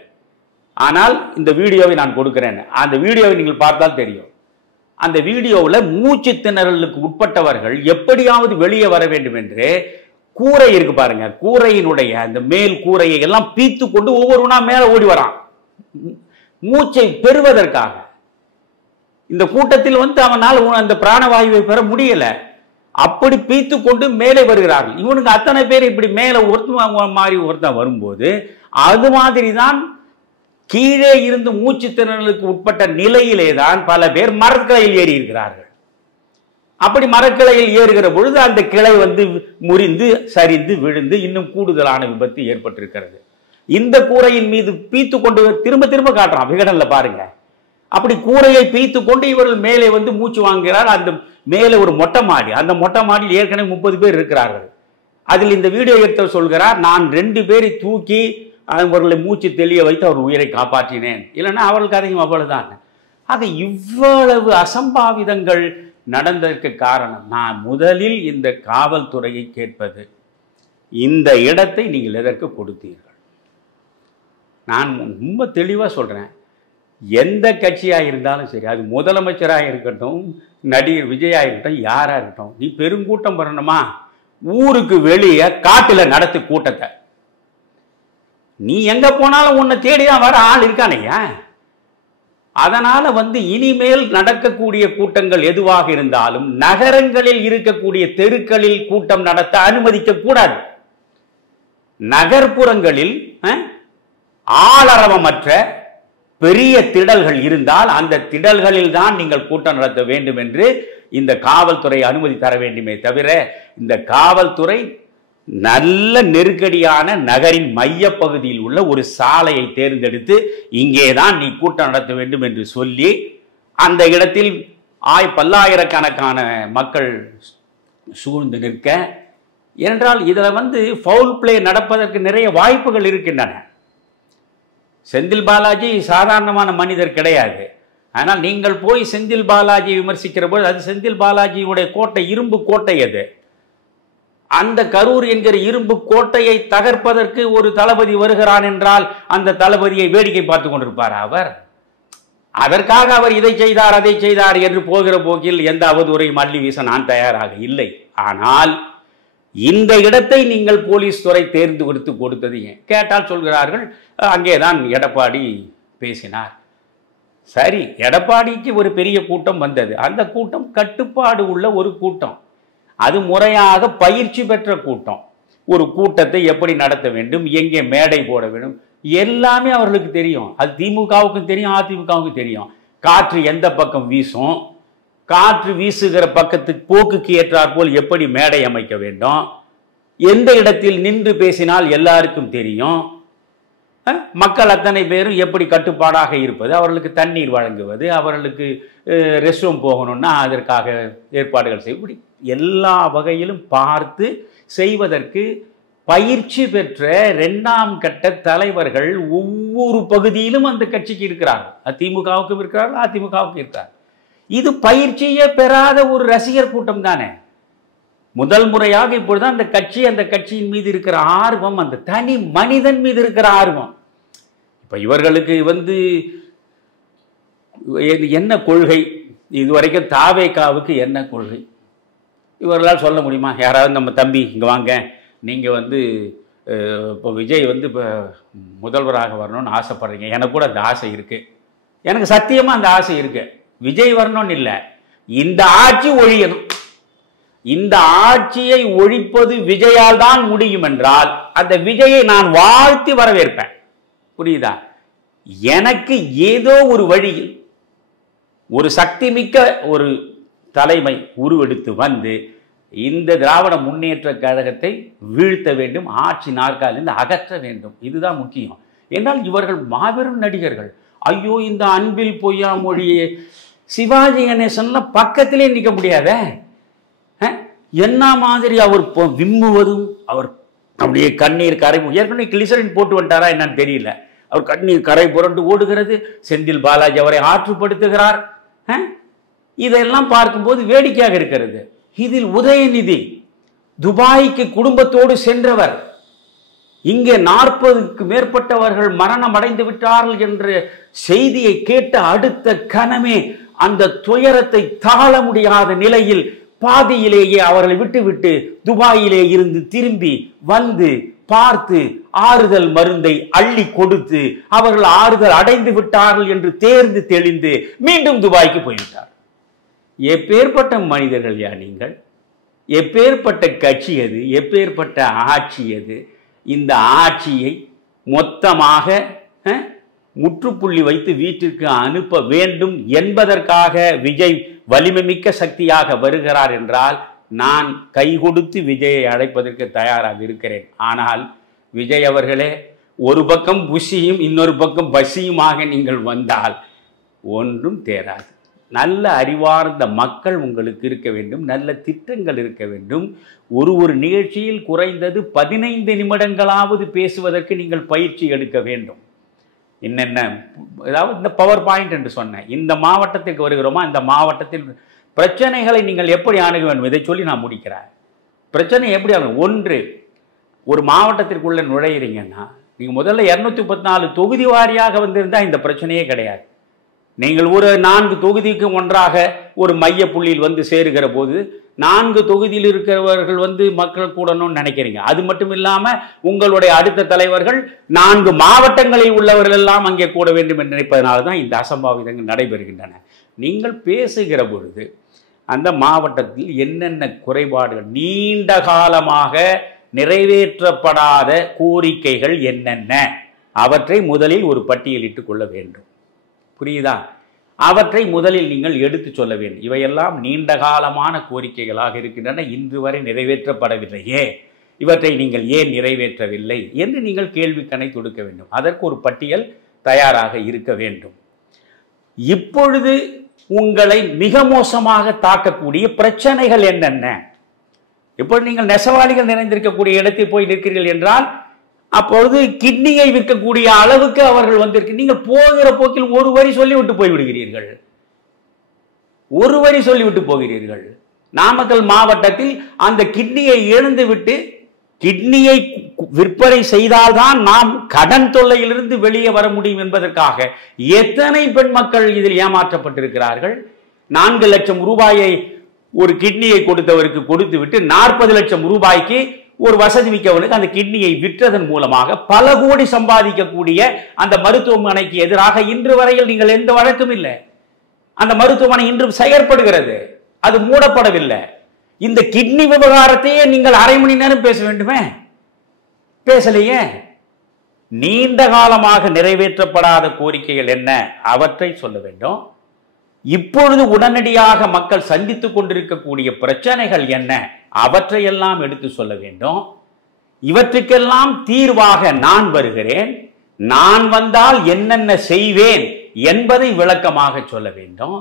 ஆனால் இந்த வீடியோவை நான் கொடுக்கிறேன். அந்த வீடியோவை நீங்கள் பார்த்தால் தெரியும். அந்த வீடியோவில் மூச்சு திணறலுக்கு உட்பட்டவர்கள் எப்படியாவது வெளியே வர வேண்டும் என்று கூரை இருக்கு பாருங்க, கூரையினுடைய அந்த மேல் கூரையை எல்லாம் பீத்து கொண்டு ஒவ்வொருவனா மேல ஓடி வரான் மூச்சை பெறுவதற்காக. இந்த கூட்டத்தில் அவனால் அந்த பிராணவாயுவை பெற முடியல, அப்படி பீத்து கொண்டு மேலே வருகிறார்கள். இவனுக்கு அத்தனை பேர் இப்படி மேலே ஒருத்தன் வரும்போது அது மாதிரி தான் கீழே இருந்து மூச்சு திணறலுக்கு உட்பட்ட நிலையிலே தான் பல பேர் மரக்கிளையில் ஏறி இருக்கிறார்கள். அப்படி மரக்கிளையில் ஏறுகிற பொழுது அந்த கிளை முறிந்து சரிந்து விழுந்து இன்னும் கூடுதலான விபத்து ஏற்பட்டிருக்கிறது. இந்த கூரையின் மீது பீத்து கொண்டு திரும்ப திரும்ப காட்டுறான் விகடன்ல பாருங்க. அப்படி கூரையை பீத்து கொண்டு இவர்கள் மேலே மூச்சு வாங்குகிறார். அந்த மேலே ஒரு மொட்டை மாடி, அந்த மொட்டை மாடியில் ஏற்கனவே 30 பேர் இருக்கிறார்கள். அதில் இந்த வீடியோ எடுத்து சொல்கிறார், நான் 2 பேரை தூக்கி அவர்களை மூச்சு தெளிய வைத்து அவர் உயிரை காப்பாற்றினேன், இல்லைன்னா அவர்களுக்கு அதையும் அவ்வளவுதான். ஆக இவ்வளவு அசம்பாவிதங்கள் நடந்ததற்கு காரணம், நான் முதலில் இந்த காவல்துறையை கேட்பது, இந்த இடத்தை நீங்கள் எதற்கு கொடுத்தீர்கள்? நான் ரொம்ப தெளிவாக சொல்கிறேன், எந்த கட்சியாக இருந்தாலும் சரி, அது முதலமைச்சராக இருக்கட்டும், நடிகர் விஜயா இருக்கட்டும், யாராக இருக்கட்டும், நீ பெருங்கூட்டம் பண்ணணுமா, ஊருக்கு வெளியே காட்டில் நடத்து கூட்டத்தை. நீ எங்க போனாலும் உன்னை தேடிதான் வர ஆள் இருக்கானையா. அதனால இனிமேல் நடக்கக்கூடிய கூட்டங்கள் எதுவாக இருந்தாலும் நகரங்களில் இருக்கக்கூடிய தெருக்களில் கூட்டம் நடத்த அனுமதிக்க கூடாது. நகர்ப்புறங்களில் ஆளரவமற்ற பெரிய திடல்கள் இருந்தால் அந்த திடல்களில் தான் நீங்கள் கூட்டம் நடத்த வேண்டும் என்று இந்த காவல்துறை அனுமதி தர வேண்டுமே தவிர, இந்த காவல்துறை நல்ல நெருக்கடியான நகரின் மைய பகுதியில் உள்ள ஒரு சாலையை தேர்ந்தெடுத்து இங்கேதான் நீ கூட்டம் நடத்த வேண்டும் என்று சொல்லி அந்த இடத்தில் பல்லாயிரக்கணக்கான மக்கள் சூழ்ந்து நிற்க, என்றால் இதில் ஃபவுல் பிளே நடப்பதற்கு நிறைய வாய்ப்புகள் இருக்கின்றன. செந்தில் பாலாஜி சாதாரணமான மனிதர் கிடையாது. ஆனால் நீங்கள் போய் செந்தில் பாலாஜி விமர்சிக்கிற போது அது செந்தில் பாலாஜியுடைய கோட்டை, இரும்பு கோட்டை. அது அந்த கரூர் என்கிற இரும்பு கோட்டையை தகர்ப்பதற்கு ஒரு தளபதி வருகிறான் என்றால் அந்த தளபதியை வேடிக்கை பார்த்து கொண்டிருப்பார் அவர். அதற்காக அவர் இதை செய்தார் அதை செய்தார் என்று போகிற போக்கில் எந்த அவதூறையும் அள்ளி வீச நான் தயாராக இல்லை. ஆனால் இந்த இடத்தை நீங்கள் போலீஸ் துறை தேர்ந்து கொடுத்தது ஏன் கேட்டால் சொல்கிறார்கள், அங்கேதான் எடப்பாடி பேசினார். சரி, எடப்பாடிக்கு ஒரு பெரிய கூட்டம் வந்தது. அந்த கூட்டம் கட்டுப்பாடு உள்ள ஒரு கூட்டம், அது முறையாக பயிற்சி பெற்ற கூட்டம். ஒரு கூட்டத்தை எப்படி நடத்த வேண்டும், எங்கே மேடை போட வேண்டும், எல்லாமே அவர்களுக்கு தெரியும். அது திமுகவுக்கும் தெரியும், அதிமுகவுக்கும் தெரியும். காற்று எந்த பக்கம் வீசும், காற்று வீசுகிற பக்கத்துக்கு போக்குக்கு ஏற்றாற் போல் எப்படி மேடை அமைக்க வேண்டும், எந்த இடத்தில் நின்று பேசினால் எல்லாருக்கும் தெரியும். மக்கள் அத்தனை பேரும் எப்படி கட்டுப்பாடாக இருப்பது, அவர்களுக்கு தண்ணீர் வழங்குவது, அவர்களுக்கு ரெஸ்ட் ரூம் போகணும்னா அதற்காக ஏற்பாடுகள் செய்ய, எல்லா வகையிலும் பார்த்து செய்வதற்கு பயிற்சி பெற்ற 2ஆம் கட்ட தலைவர்கள் ஒவ்வொரு பகுதியிலும் அந்த கட்சிக்கு இருக்கிறார்கள். திமுகவுக்கும் இருக்கிறார்கள், அதிமுகவுக்கும் இருக்கிறார்கள். இது பயிற்சியே பெறாத ஒரு ரசிகர் கூட்டம் தானே. முதல் முறையாக இப்பொழுதுதான் அந்த கட்சியின் மீது இருக்கிற ஆர்வம், அந்த தனி மனிதன் மீது இருக்கிற ஆர்வம். இப்ப இவர்களுக்கு என்ன கொள்கை, இதுவரைக்கும் தாவேகாவுக்கு என்ன கொள்கை? இவர்களால் சொல்ல முடியுமா? யாராவது நம்ம தம்பி இங்கே வாங்க, நீங்கள் வந்து இப்போ விஜய் வந்து இப்போ முதல்வராக வரணும்னு ஆசைப்படுறீங்க, எனக்கு கூட அந்த ஆசை இருக்குது, எனக்கு சத்தியமாக அந்த ஆசை இருக்குது, விஜய் வரணும்னு இல்லை, இந்த ஆட்சி ஒழியணும், இந்த ஆட்சியை ஒழிப்பது விஜயால் தான் முடியும் என்றால் அந்த விஜயை நான் வாழ்த்தி வரவேற்பேன். புரியுதா? எனக்கு ஏதோ ஒரு வழியில் ஒரு சக்தி மிக்க ஒரு தலைமை உருவெடுத்து வந்து இந்த திராவிட முன்னேற்ற கழகத்தை வீழ்த்த வேண்டும், ஆட்சி நாற்காலிருந்து அகற்ற வேண்டும். இதுதான் முக்கியம். என்றால் இவர்கள் மாபெரும் நடிகர்கள். ஐயோ, இந்த அன்பில் பொய்யா மொழியே சிவாஜி கணேசன்லாம் பக்கத்திலே நிற்க முடியாத, என்ன மாதிரி அவர் விம்முவதும், அவர் அப்படியே கண்ணீர் கரை, ஏற்கனவே கிளிசரின் போட்டு வந்துட்டாரா என்னன்னு தெரியல, அவர் கண்ணீர் கரை புரண்டு ஓடுகிறது. செந்தில் பாலாஜி அவரை ஆற்றுப்படுத்துகிறார். இதெல்லாம் பார்க்கும்போது வேடிக்கையாக இருக்கிறது. இதில் உதயநிதி துபாய்க்கு குடும்பத்தோடு சென்றவர், இங்கே 40க்கு மேற்பட்டவர்கள் மரணம் அடைந்து விட்டார்கள் என்ற செய்தியை கேட்ட அடுத்த கணமே அந்த துயரத்தை தாழ முடியாத நிலையில் பாதியிலேயே அவர்களை விட்டுவிட்டு துபாயிலே இருந்து திரும்பி வந்து பார்த்து ஆறுதல் மருந்தை அள்ளி கொடுத்து அவர்கள் ஆறுதல் அடைந்து விட்டார்கள் என்று தேர்ந்து தெளிந்து மீண்டும் துபாய்க்கு போய்விட்டார். எப்பேற்பட்ட மனிதர்கள் யா நீங்கள்? எப்பேற்பட்ட கட்சி அது? எப்பேற்பட்ட ஆட்சி அது? இந்த ஆட்சியை மொத்தமாக முற்றுப்புள்ளி வைத்து வீட்டிற்கு அனுப்ப வேண்டும் என்பதற்காக விஜய் வலிமை மிக்க சக்தியாக வருகிறார் என்றால் நான் கை கொடுத்து விஜயை அழைப்பதற்கு தயாராக இருக்கிறேன். ஆனால் விஜய் அவர்களே, ஒரு பக்கம் புஷியும் இன்னொரு பக்கம் பசியுமாக நீங்கள் வந்தால் ஒன்றும் தேராது. நல்ல அறிவார்ந்த மக்கள் உங்களுக்கு இருக்க வேண்டும், நல்ல திட்டங்கள் இருக்க வேண்டும். ஒரு நிகழ்ச்சியில் குறைந்தது 15 நிமிடங்களாவது பேசுவதற்கு நீங்கள் பயிற்சி எடுக்க வேண்டும். என்னென்ன, அதாவது இந்த பவர் பாயிண்ட் என்று சொன்னேன், இந்த மாவட்டத்திற்கு வருகிறோமா, இந்த மாவட்டத்தில் பிரச்சனைகளை நீங்கள் எப்படி அணுக வேண்டும், இதை சொல்லி நான் முடிக்கிறேன். பிரச்சனை எப்படி ஆகும்? ஒன்று, ஒரு மாவட்டத்திற்குள்ள நுழையிறீங்கன்னா நீங்கள் முதல்ல 234 தொகுதி வாரியாக வந்திருந்தால் இந்த பிரச்சனையே கிடையாது. நீங்கள் ஒரு 4 தொகுதிக்கு ஒன்றாக ஒரு மைய புள்ளியில் வந்து சேருகிற போது 4 தொகுதியில் இருக்கிறவர்கள் வந்து மக்கள் கூடணும்னு நினைக்கிறீங்க. அது மட்டும் இல்லாமல் உங்களுடைய அடுத்த தலைவர்கள் 4 மாவட்டங்களில் உள்ளவர்கள் எல்லாம் அங்கே கூட வேண்டும் என்று நினைப்பதனால தான் இந்த அசம்பாவிதங்கள் நடைபெறுகின்றன. நீங்கள் பேசுகிற பொழுது அந்த மாவட்டத்தில் என்னென்ன குறைபாடுகள், நீண்ட காலமாக நிறைவேற்றப்படாத கோரிக்கைகள் என்னென்ன, அவற்றை முதலில் ஒரு பட்டியலிட்டுக் கொள்ள வேண்டும். புரியுதா? அவற்றை முதலில் நீங்கள் எடுத்து சொல்ல வேண்டும். இவையெல்லாம் நீண்ட காலமான கோரிக்கைகளாக இருக்கின்றன, இன்று வரை நிறைவேற்றப்படவில்லையே, இவற்றை நீங்கள் ஏன் நிறைவேற்றவில்லை என்று நீங்கள் கேள்வி கணை தொடுக்க வேண்டும். அதற்கு ஒரு பட்டியல் தயாராக இருக்க வேண்டும். இப்பொழுது உங்களை மிக மோசமாக தாக்கக்கூடிய பிரச்சனைகள் என்னென்ன? இப்பொழுது நீங்கள் நெசவாளிகள் நிறைந்திருக்கக்கூடிய இடத்தில் போய் நிற்கிறீர்கள் என்றால் அப்பொழுது கிட்னியை விற்கக்கூடிய அளவுக்கு அவர்கள் வந்திருக்கு. நீங்கள் போகிற போக்கில் ஒரு வரி சொல்லிவிட்டு போய்விடுகிறீர்கள், ஒரு வரி சொல்லிவிட்டு போகிறீர்கள். நாமக்கல் மாவட்டத்தில் அந்த கிட்னியை இழந்து விட்டு கிட்னியை விற்பனை செய்தால்தான் நாம் கடன் தொல்லையிலிருந்து வெளியே வர முடியும் என்பதற்காக எத்தனை பெண் மக்கள் இதில் ஏமாற்றப்பட்டிருக்கிறார்கள். 4 லட்சம் ரூபாயை ஒரு கிட்னியை கொடுத்தவருக்கு கொடுத்து விட்டு 40 லட்சம் ரூபாய்க்கு ஒரு வசதி மிக்கவனுக்கு அந்த கிட்னியை விற்றதன் மூலமாக பல கோடி சம்பாதிக்கக்கூடிய அந்த மருத்துவமனைக்கு எதிராக இன்று வரையில் நீங்கள் எந்த வழக்கும் இல்லை. அந்த மருத்துவமனை இன்றும் செயற்படுகிறது, அது மூடப்படவில்லை. இந்த கிட்னி விவகாரத்தையே நீங்கள் அரை மணி நேரம் பேச வேண்டுமே, பேசலையே. நீண்ட காலமாக நிறைவேற்றப்படாத கோரிக்கைகள் என்ன, அவற்றை சொல்ல வேண்டும். இப்பொழுது உடனடியாக மக்கள் சந்தித்துக் கொண்டிருக்கக்கூடிய பிரச்சனைகள் என்ன, அவற்றையெல்லாம் எடுத்து சொல்ல வேண்டும். இவற்றுக்கெல்லாம் தீர்வாக நான் வருகிறேன், நான் வந்தால் என்னென்ன செய்வேன் என்பதை விளக்கமாக சொல்ல வேண்டும்.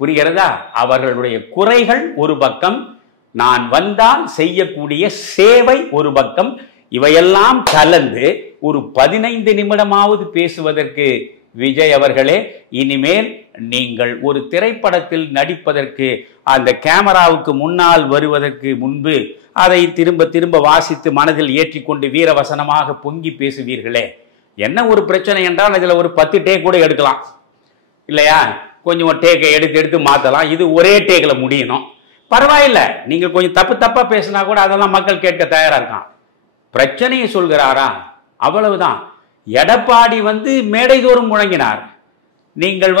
புரிகிறதா? அவர்களுடைய குறைகள் ஒரு பக்கம், நான் வந்தால் செய்யக்கூடிய சேவை ஒரு பக்கம், இவையெல்லாம் கலந்து ஒரு 15 நிமிடமாவது பேசுவதற்கு விஜய் அவர்களே, இனிமேல் நீங்கள் ஒரு திரைப்படத்தில் நடிப்பதற்கு அந்த கேமராவுக்கு முன்னால் வருவதற்கு முன்பு அதை திரும்ப திரும்ப வாசித்து மனதில் ஏற்றிக்கொண்டு வீரவசனமாக பொங்கி பேசுவீர்களே. என்ன ஒரு பிரச்சனை என்றால் இதில் ஒரு 10 டேக் கூட எடுக்கலாம் இல்லையா? கொஞ்சம் டேக்கை எடுத்து எடுத்து மாற்றலாம். இது ஒரே டேக்கில் முடியணும். பரவாயில்ல, நீங்க கொஞ்சம் தப்பா பேசினா கூட அதெல்லாம் மக்கள் கேட்க தயாரா இருக்கான். பிரச்சனையை சொல்கிறாரா, அவ்வளவுதான். எடப்பாடி மேடைதோறும் முழங்கினார். நீங்கள்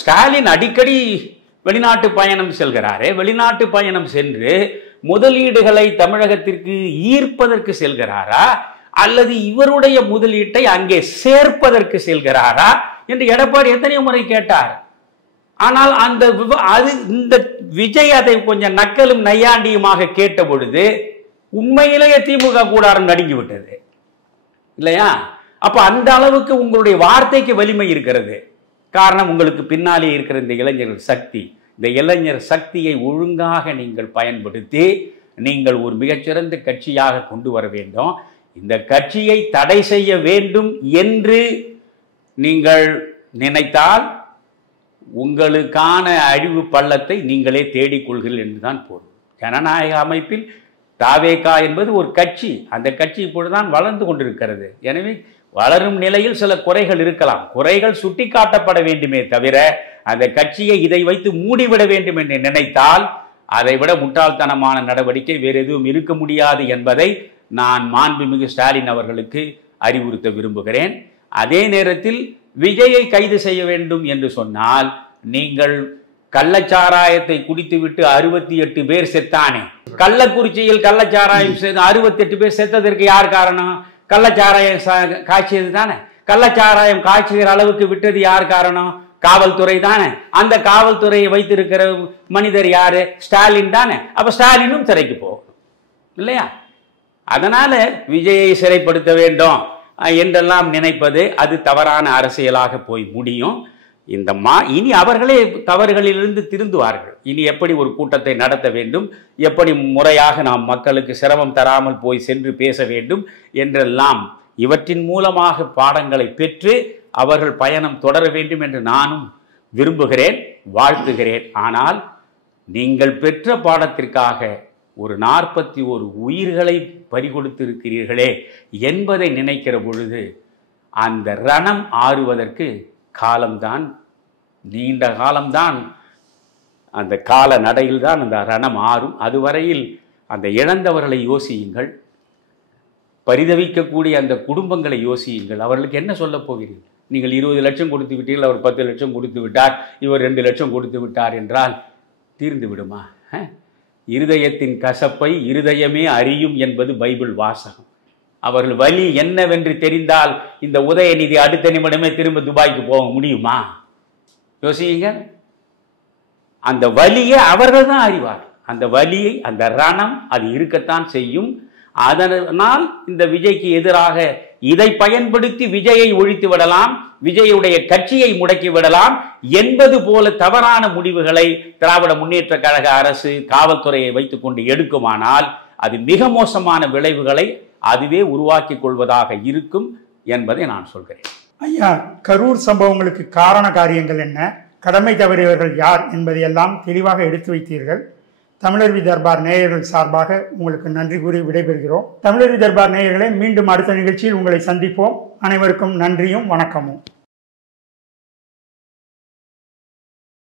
ஸ்டாலின் அடிக்கடி வெளிநாட்டு பயணம் செல்கிறாரே, வெளிநாட்டு பயணம் சென்று முதலீடுகளை தமிழகத்திற்கு ஈர்ப்பதற்கு செல்கிறாரா அல்லது இவருடைய முதலீட்டை அங்கே சேர்ப்பதற்கு செல்கிறாரா என்று எடப்பாடி எத்தனையோ முறை கேட்டார். ஆனால் இந்த விஜய் அதை கொஞ்சம் நக்கலும் நையாண்டியுமாக கேட்ட பொழுது உண்மையிலேயே திமுக கூடாரம் நடுங்கி விட்டது இல்லையா? அப்ப அந்த அளவுக்கு உங்களுடைய வார்த்தைக்கு வலிமை இருக்கிறது. காரணம், உங்களுக்கு பின்னாலே இருக்கிற இந்த இளைஞர்கள் சக்தி. இந்த இளைஞர் சக்தியை ஒழுங்காக நீங்கள் பயன்படுத்தி நீங்கள் ஒரு மிகச்சிறந்த கட்சியாக கொண்டு வர வேண்டும். இந்த கட்சியை தடை செய்ய வேண்டும் என்று நீங்கள் நினைத்தால் உங்களுக்கான அழிவு பள்ளத்தை நீங்களே தேடிக்கொள்கிறீர்கள் என்றுதான் பொருள். ஜனநாயக அமைப்பில் தாவேகா என்பது ஒரு கட்சி. அந்த கட்சி இப்பொழுதுதான் வளர்ந்து கொண்டிருக்கிறது. எனவே வளரும் நிலையில் சில குறைகள் இருக்கலாம். குறைகள் சுட்டிக்காட்டப்பட வேண்டுமே தவிர அந்த கட்சியை இதை வைத்து மூடிவிட வேண்டும் என்று நினைத்தால் அதை விட முட்டாள்தனமான நடவடிக்கை வேறு எதுவும் இருக்க முடியாது என்பதை நான் மாண்புமிகு ஸ்டாலின் அவர்களுக்கு அறிவுறுத்த விரும்புகிறேன். அதே நேரத்தில் விஜயை கைது செய்ய வேண்டும் என்று சொன்னால், நீங்கள் கள்ளச்சாராயத்தை குடித்துவிட்டு 68 பேர் செத்தானே, கள்ளக்குறிச்சியில் கள்ளச்சாராயம் 68 பேர் செத்ததற்கு யார் காரணம்? கள்ளச்சாராயம் காய்ச்சியது தானே. கள்ளச்சாராயம் காய்ச்சுகிற அளவுக்கு விட்டது யார் காரணம்? காவல்துறை தானே. அந்த காவல்துறையை வைத்திருக்கிற மனிதர் யாரு? ஸ்டாலின் தானே. அப்ப ஸ்டாலினும் சிறைக்கு போகணும் இல்லையா? அதனால விஜயை சிறைப்படுத்த வேண்டும் என்றெல்லாம் நினைப்பது அது தவறான அரசியலாக போய் முடியும். இனி அவர்களே தவறுகளிலிருந்து திருந்துவார்கள். இனி எப்படி ஒரு கூட்டத்தை நடத்த வேண்டும், எப்படி முறையாக நாம் மக்களுக்கு சிரமம் தராமல் போய் சென்று பேச வேண்டும் என்றெல்லாம் இவற்றின் மூலமாக பாடங்களை பெற்று அவர்கள் பயணம் தொடர வேண்டும் என்று நானும் விரும்புகிறேன், வாழ்த்துகிறேன். ஆனால் நீங்கள் பெற்ற பாடத்திற்காக ஒரு 41 உயிர்களை பறிகொடுத்திருக்கிறீர்களே என்பதை நினைக்கிற பொழுது அந்த ரணம் ஆறுவதற்கு காலம்தான், நீண்ட காலம்தான். அந்த கால நடையில் தான் அந்த ரணம் ஆறும். அதுவரையில் அந்த இழந்தவர்களை யோசியுங்கள், பரிதவிக்கக்கூடிய அந்த குடும்பங்களை யோசியுங்கள். அவர்களுக்கு என்ன சொல்ல போகிறீர்கள்? நீங்கள் 20 லட்சம் கொடுத்து விட்டீர்கள், அவர் 10 லட்சம் கொடுத்து விட்டார், இவர் 2 லட்சம் கொடுத்து விட்டார் என்றால் தீர்ந்து விடுமா? இருதயத்தின் கசப்பை இருதயமே அறியும் என்பது பைபிள் வாசகம். அவர்கள் வலி என்னவென்று தெரிந்தால் இந்த உதயநிதி அடுத்த நிமிடமே திரும்ப துபாய்க்கு போக முடியுமா? யோசிங்க. அந்த வலியை அவர்கள் தான் அறிவார். அந்த வலியை, அந்த ரணம் அது இருக்கத்தான் செய்யும். அதனால் இந்த விஜய்க்கு எதிராக இதை பயன்படுத்தி விஜயை ஒழித்து விடலாம், விஜயுடைய கட்சியை முடக்கி விடலாம் என்பது போல தவறான முடிவுகளை திராவிட முன்னேற்ற கழக அரசு காவல்துறையை வைத்துக் கொண்டு எடுக்குமானால் அது மிக மோசமான விளைவுகளை அதுவே உருவாக்கி கொள்வதாக இருக்கும் என்பதை நான் சொல்கிறேன். ஐயா, கரூர் சம்பவங்களுக்கு காரண காரியங்கள் என்ன, கடமை தவறியவர்கள் யார் என்பதையெல்லாம் தெளிவாக எடுத்து வைத்தீர்கள். தமிழருவி தர்பார் நேயர்கள் சார்பாக உங்களுக்கு நன்றி கூறி விடைபெறுகிறோம். தமிழருவி தர்பார் நேயர்களே, மீண்டும் அடுத்த நிகழ்ச்சியில் உங்களை சந்திப்போம். அனைவருக்கும் நன்றியும் வணக்கமும்.